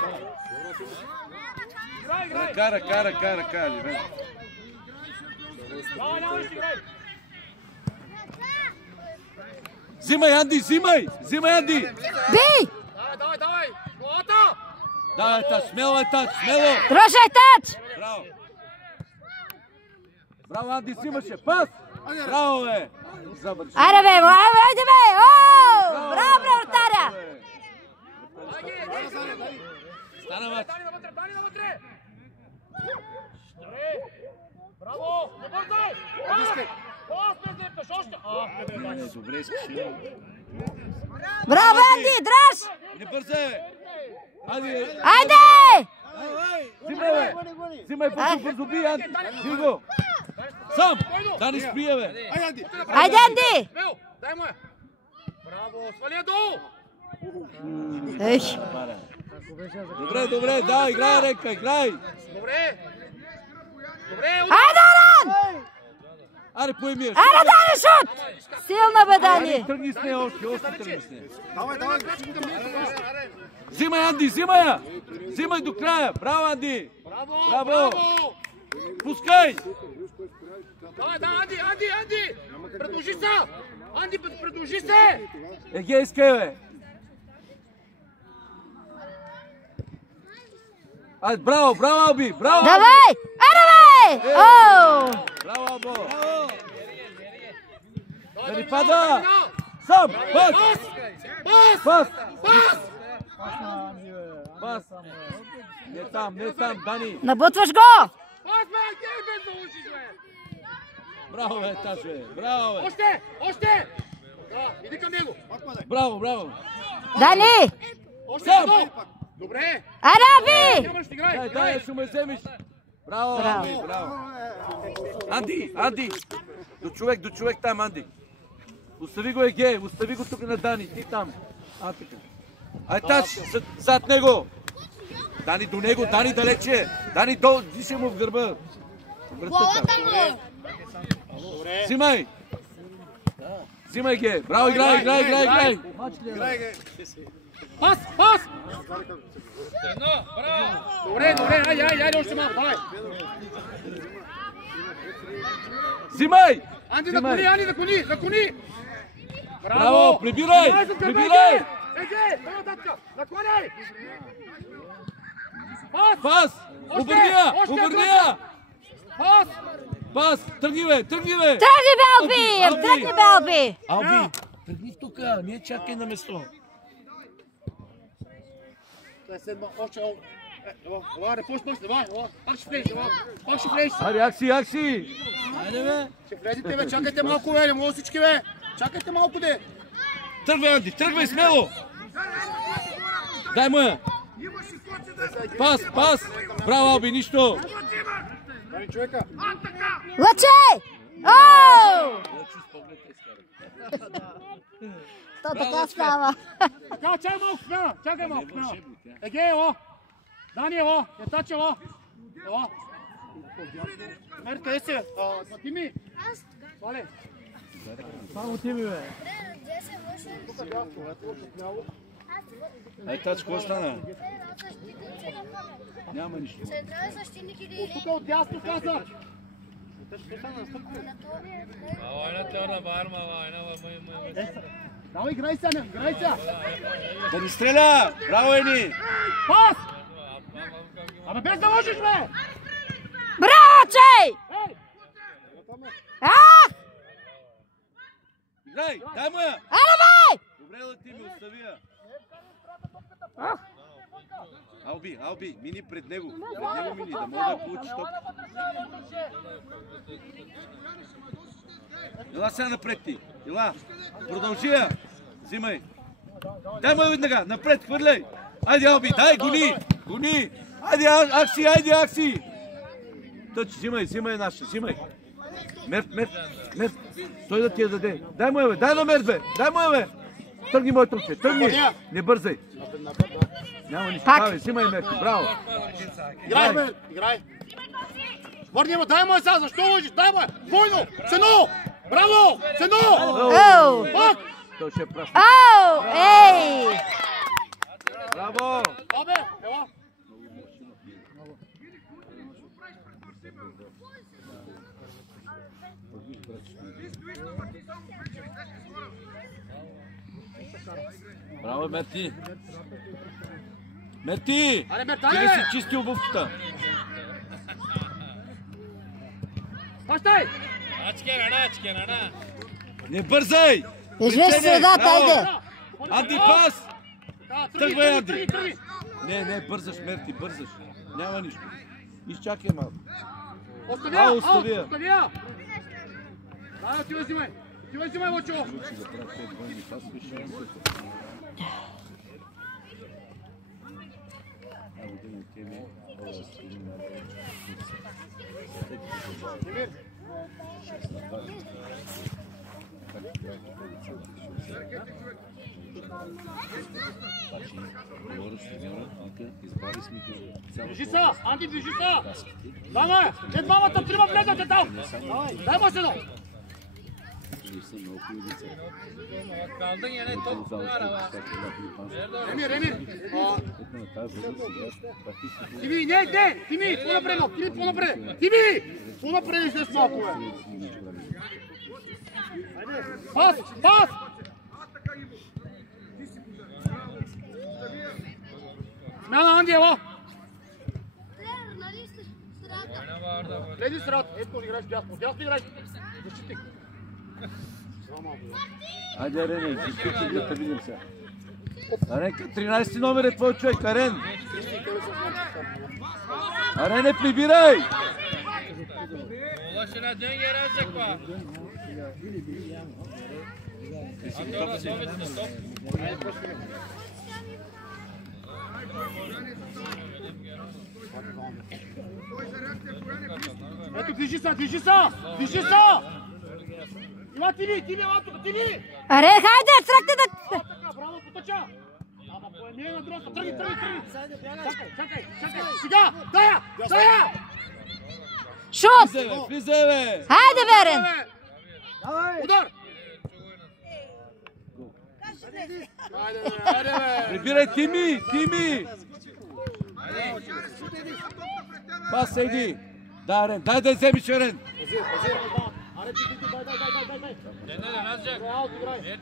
Ръка, Ливен. Взимай, Анди! Бий! Давай! Главата! Давай, смело! Дръжай тач! Браво, Анди, взимаше! Пас! Браво, бе! Айде, бе! Айде, бе! Оу! Браво, вратаря! Стана мач! Дани навътре! Браво! Не бързай! Добре, искаше. Браво, Анди! Дръж! Не бързай! Айде! Взимай, бързо бий, Анди! Бий го! Сам! Дани сприя, бе! Айде, Анди! Дай му я! Браво! Свали я долу! Ех! Добре, да, играй, Река, играй! Добре! Айде, Аран! Аре, поеми я! Айде, Дани, шут! Силна бе, Дани! Тръгни с нея, още тръгни с нея. Давай. Взимай, Анди, взимай я! Взимай до края! Браво, Анди! Браво! Пускай! Да, Анди! Предложи се! Анди, предложи се! Егейска, бе! Браво, Алби! Браво! Давай! Айде, бе! Оу! Браво, Албо! Да ни пада! Сам! Пас! Не там, Дани! Набутваш го! Браво, бе, Таше! Браво, бе! Още! Да, иди към него! Браво! Дани! Сам! Добре! Араби! Дай, ще ме вземеш! Браво, Алби, браво! Анди! До човек там, Анди! Остави го Еге, остави го тук на Дани, ти там. Така. Ай тач, зад него. Дани до него, Дани далече. Дани дише му в гърба. Главата му! Взимай. Взимай Ге. Браво, играй. Пас, пас! Едно, браво! Добре, айде още малко, давай! Взимай! Анди на кони! Браво, прибирай! Еге, нататък, наклоняй! Пас! Обърни я! Пас! Тръгни бе! Тръгни бе, Алби! Алби, тръгни тука, не чакай на место. Това е седма, още... Ела, не пуш, давай, пак ще влезеш. Ари, акси! Айде бе! Ще влезете бе, чакайте малко бе, не мога всички бе! Чакайте малко де! Тръгвай, Анди, тръгвай смело! Дай му я! Пас! Браво, Алби, нищо! Лъче! Оу! То така става. Така, чакай малко, смена! Еге, ело! Дани, ело! Етач, ело! Ело! Мери, къде си? Тими! Вале! Само Тими, бе. Ай, тач, какво стана? Няма нищо. Тук от дясно каза! Давай, играй сега! Да ни стреля! Браво, Ени! Пас! Абе без да можеш, бе! Браво, Чей! Играй, дай му я! Ела, бе! Добре, лети ми, остави я! Алби, мини пред него. Мини, да мога да получиш топ. Ела сега напред ти. Ела, продължи я. Взимай. Дай му веднага, напред, хвърляй. Айде, Алби, дай, гони. Айде, акси. Тъч, взимай наша, взимай. Мерт. Той да ти я даде. Дай му я, бе, дай на Мерт, бе. Тръгни, мой тръгче, тръгни. Не бързай. Няма нищо. Давай, взимай Мерти, браво. Играй. Върни му, дай му я сега, защо лъжиш? Дай му я. Двойно, Сено. Браво, Сено. Пак. Той ще праща. Ау, ей. Браво. Абе, ела. Браво, Мерти. Аре, Мерт, Ти ли си чисти обувката? Пащай! Ачке, рана. Не бързай! Излез в средата, айде. Анди, пас! Тръгвай, Анди! Тръгни! Не, бързаш, Мерти, бързаш. Няма нищо. Изчакай малко. Остави я! Дай, отивай взимай, Лъчо! Бежи са! Анди, бежи са! Давай! Те двамата, трима влезате там! Дай му се едно! Kaldın yine top araba. Ремир! Тими, не! Тими, по-напред! Тими! По-напред излез малко, бе! Пас! Смяна, Анди, ела! Влези средата. Ето играеш дясно. Дясно играеш. Защитник. Айде, Рене, защитник да те видим сега. Аренка, 13 номер е твой човек, Арен. Арене, прибирай! Ulaşına dön yere alacak bak. Abdullah top. Ето, движи са! Това Тими, ела тук, Тими! Аре, хайде, тръгте да... Така, браво, потъча! Ама по не на другата, тръгни! Чакай! Сега! Дая! Шут! Влизай, бе! Хайде, Верен! Удар! Хайде, бе! Прибирай, Тими! Пас, Сейди! Да, Рен, дай да вземеш, Рен! Аре, ти, дай! Не, Разджак. Аут, играй!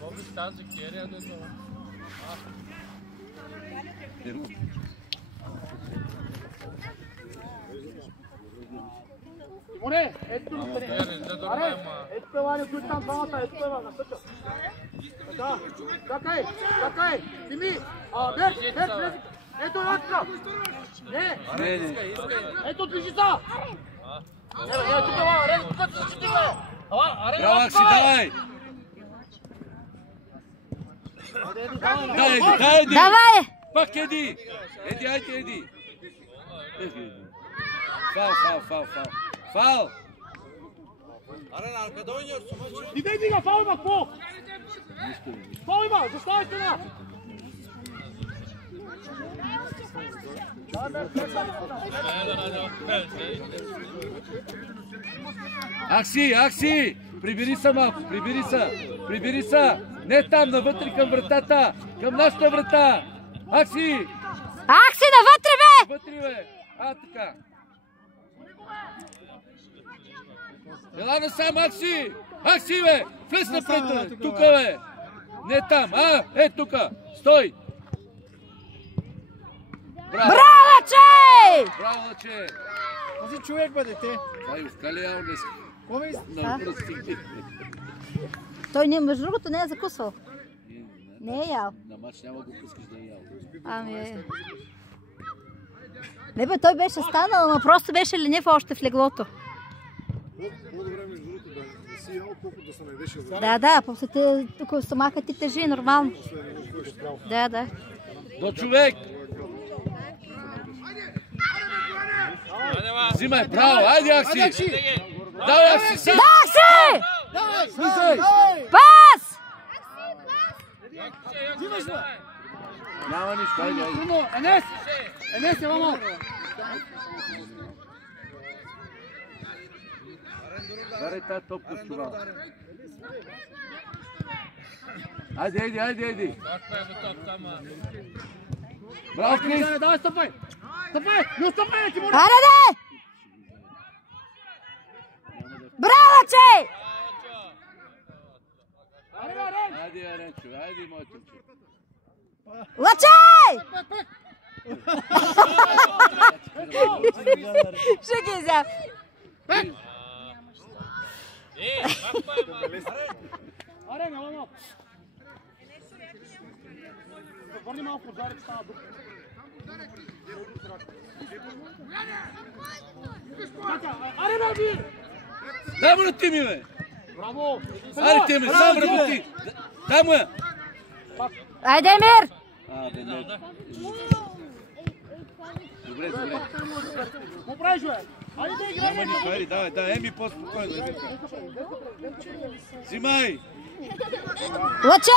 Помниш тази Керия до това? Море, ето на пари. Аре, ето певане, които там двамата, ето пева, насъча. Така, чакай, Тими, Берт, ето латка. Не, ето движи са. Не, тук ела, Аре, тук се защити, бе. Аре, Браво, Акси, давай! Дай, Давай! Пак Еди! Еди! Фал! Иди ga, фал има, какво? Фал има, заставай стена. Акси! Прибери се малко, прибери се! Не там, навътре към вратата! Към нашата врата! Акси! Акси, навътре, бе! Вътре, бе! Така! Ела насам, Акси! Акси, бе! Влез напред, бе! Тука, бе! Не там, тука! Стой! Браво, Лъче! Браво, Лъче! Този човек, бе, дете. Това ювка ли ял днес? Какво ми иска? На пръстите. Той между другото не е закусвал. Не е ял. На мач няма го пускаш да е ял. Ами... Не бе, той беше станал, но просто беше ленив още в леглото. По-добре между другото да си ял, колкото да се наедеш. Да, после тук стомахът ти тежи нормално. Да. До човек! Взимай, браво, айде Акси! Давай Акси, сам! Акси! Пас! Няма нищо, айде. Енес, ела малко. Дарай тази топка с чувал. Айде. Браво, Крис! Давай, стъпай! Не отстъпай, ти моля! Аре, де! Браво, Лъче! Айде, Аренчо, айде, моето чу. Лъче! Ще ги взям. Аре, няма малко. Върни малко, зарек става дух. Аре, Наби! Дай му на Тими, бе! Браво! Аре, Тими, сам работи! Дай му я! Айде, Емир! Добре. Какво правиш, бе? Айде да играй! Няма нищо, айде, давай, Еми по-спокойно. Взимай! Лъче!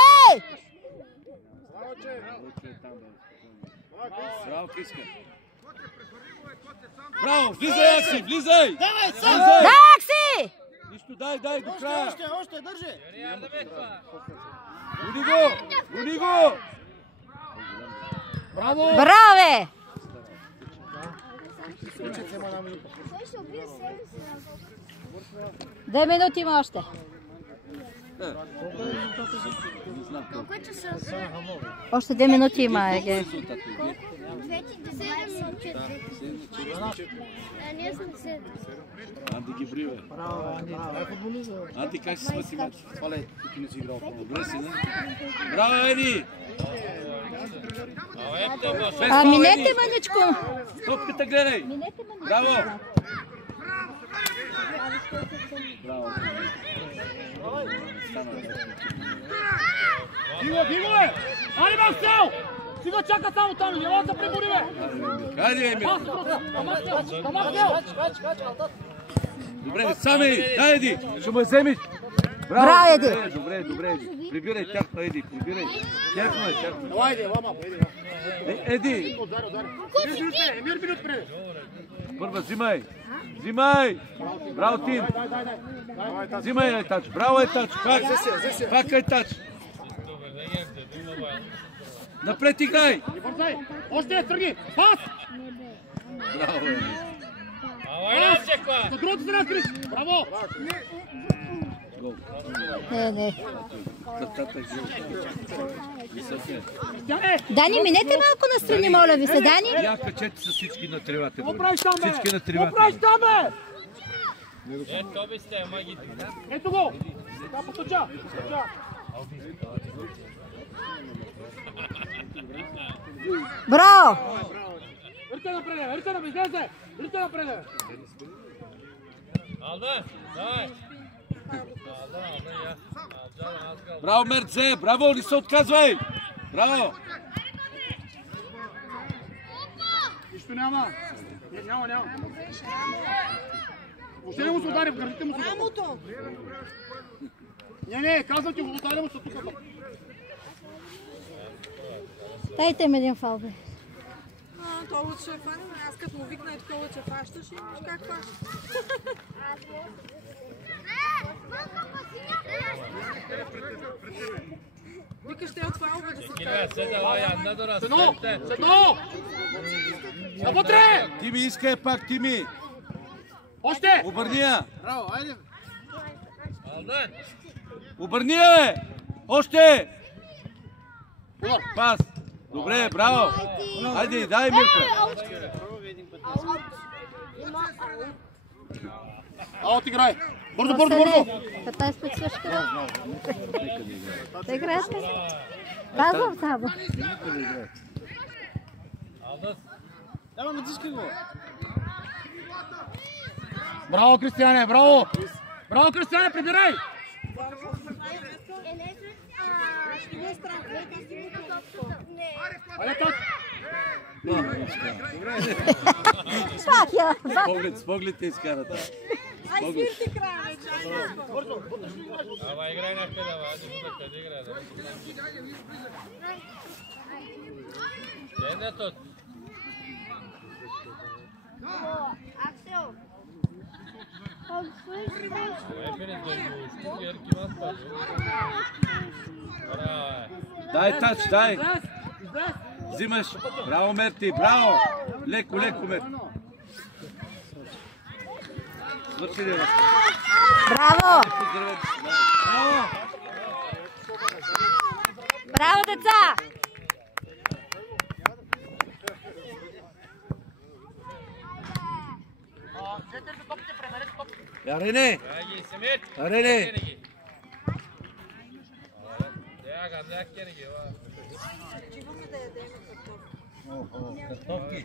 Браво, Киска! Браво, влизай, Акси, влизай! Да, Акси! Нищо, дай, до края! Още, държи! Гони го! Браво! Браво, бе! Две минути има още. Още 2 минути има, Еге. Анди ги бри, бе. Анди, как си с математика? Това ли тук не си играл? Добре си, не? Браво, Еди! Минете, мъничко! Топката гледай! Браво! Браво! Диго, бе! Али, бе, цел! Сега чака само там, няма да се прибори, бе! Хайде, Емил! Добре, сами, дай Еди, ще му вземеш. Браво, Еди. Добре, Еди. Прибирай тяхно, Еди, прибирай. Тяхно. Давай, Еди, вама. Еди. Емир, минут преди. Първа, взимай. Браво, Тим. Взимай, Айтач. Браво, Айтач. Пак Айтач. Напред играй. Още, тръгни. Пас. Браво, Еди. За другата страна, Крис. Браво. Не. Високе. Дани, минете малко настрани, моля ви се, Дани. Я качете с всички на тревата. Какво правиш там, бе? Всички на Какво тревата. правиш там, бе? Ето би сте, магите. Ето го. Така поточа. Браво! Върте напред, излезе. Върте напред. Алда, давай. Браво, Мерце. Браво, не се отказвай. Браво. Нищо няма. Няма. Въобще не му се удари, в гърдите му се удари. Не, казвам ти, удари му се тук. Дайте ми един фал, бе. Това луд ще фане, аз като му викна и такова, че фащаш и виж как фащаш. Викаш те от фалове да се Киле, седа, Янна до раз. Седно! Навътре! Тими, искай пак, Тими. Още! Обърни я. Браво, айде. Алда. Обърни я, бе. Още. Пас. Добре, браво. Айде, дай, Мирка. Аут играй! Бързо! 15 свършка, да? Да играете? Казвам само. Давай, натискай го. Браво, Кристияне, браво! Браво, Кристияне, прибирай! Айде, так! Пак я. С поглед те изкарат. Ай, свирти края вече, айде. Ама играй на къде, къде играй? Къде тут? Аксел. Дай тач, дай. Взимаш. Браво, Мерти, браво. Леко, Мерти. Свърши ли? Браво! Браво, деца! Рене! Рене! Чиваме да ядем картофи. Картофки.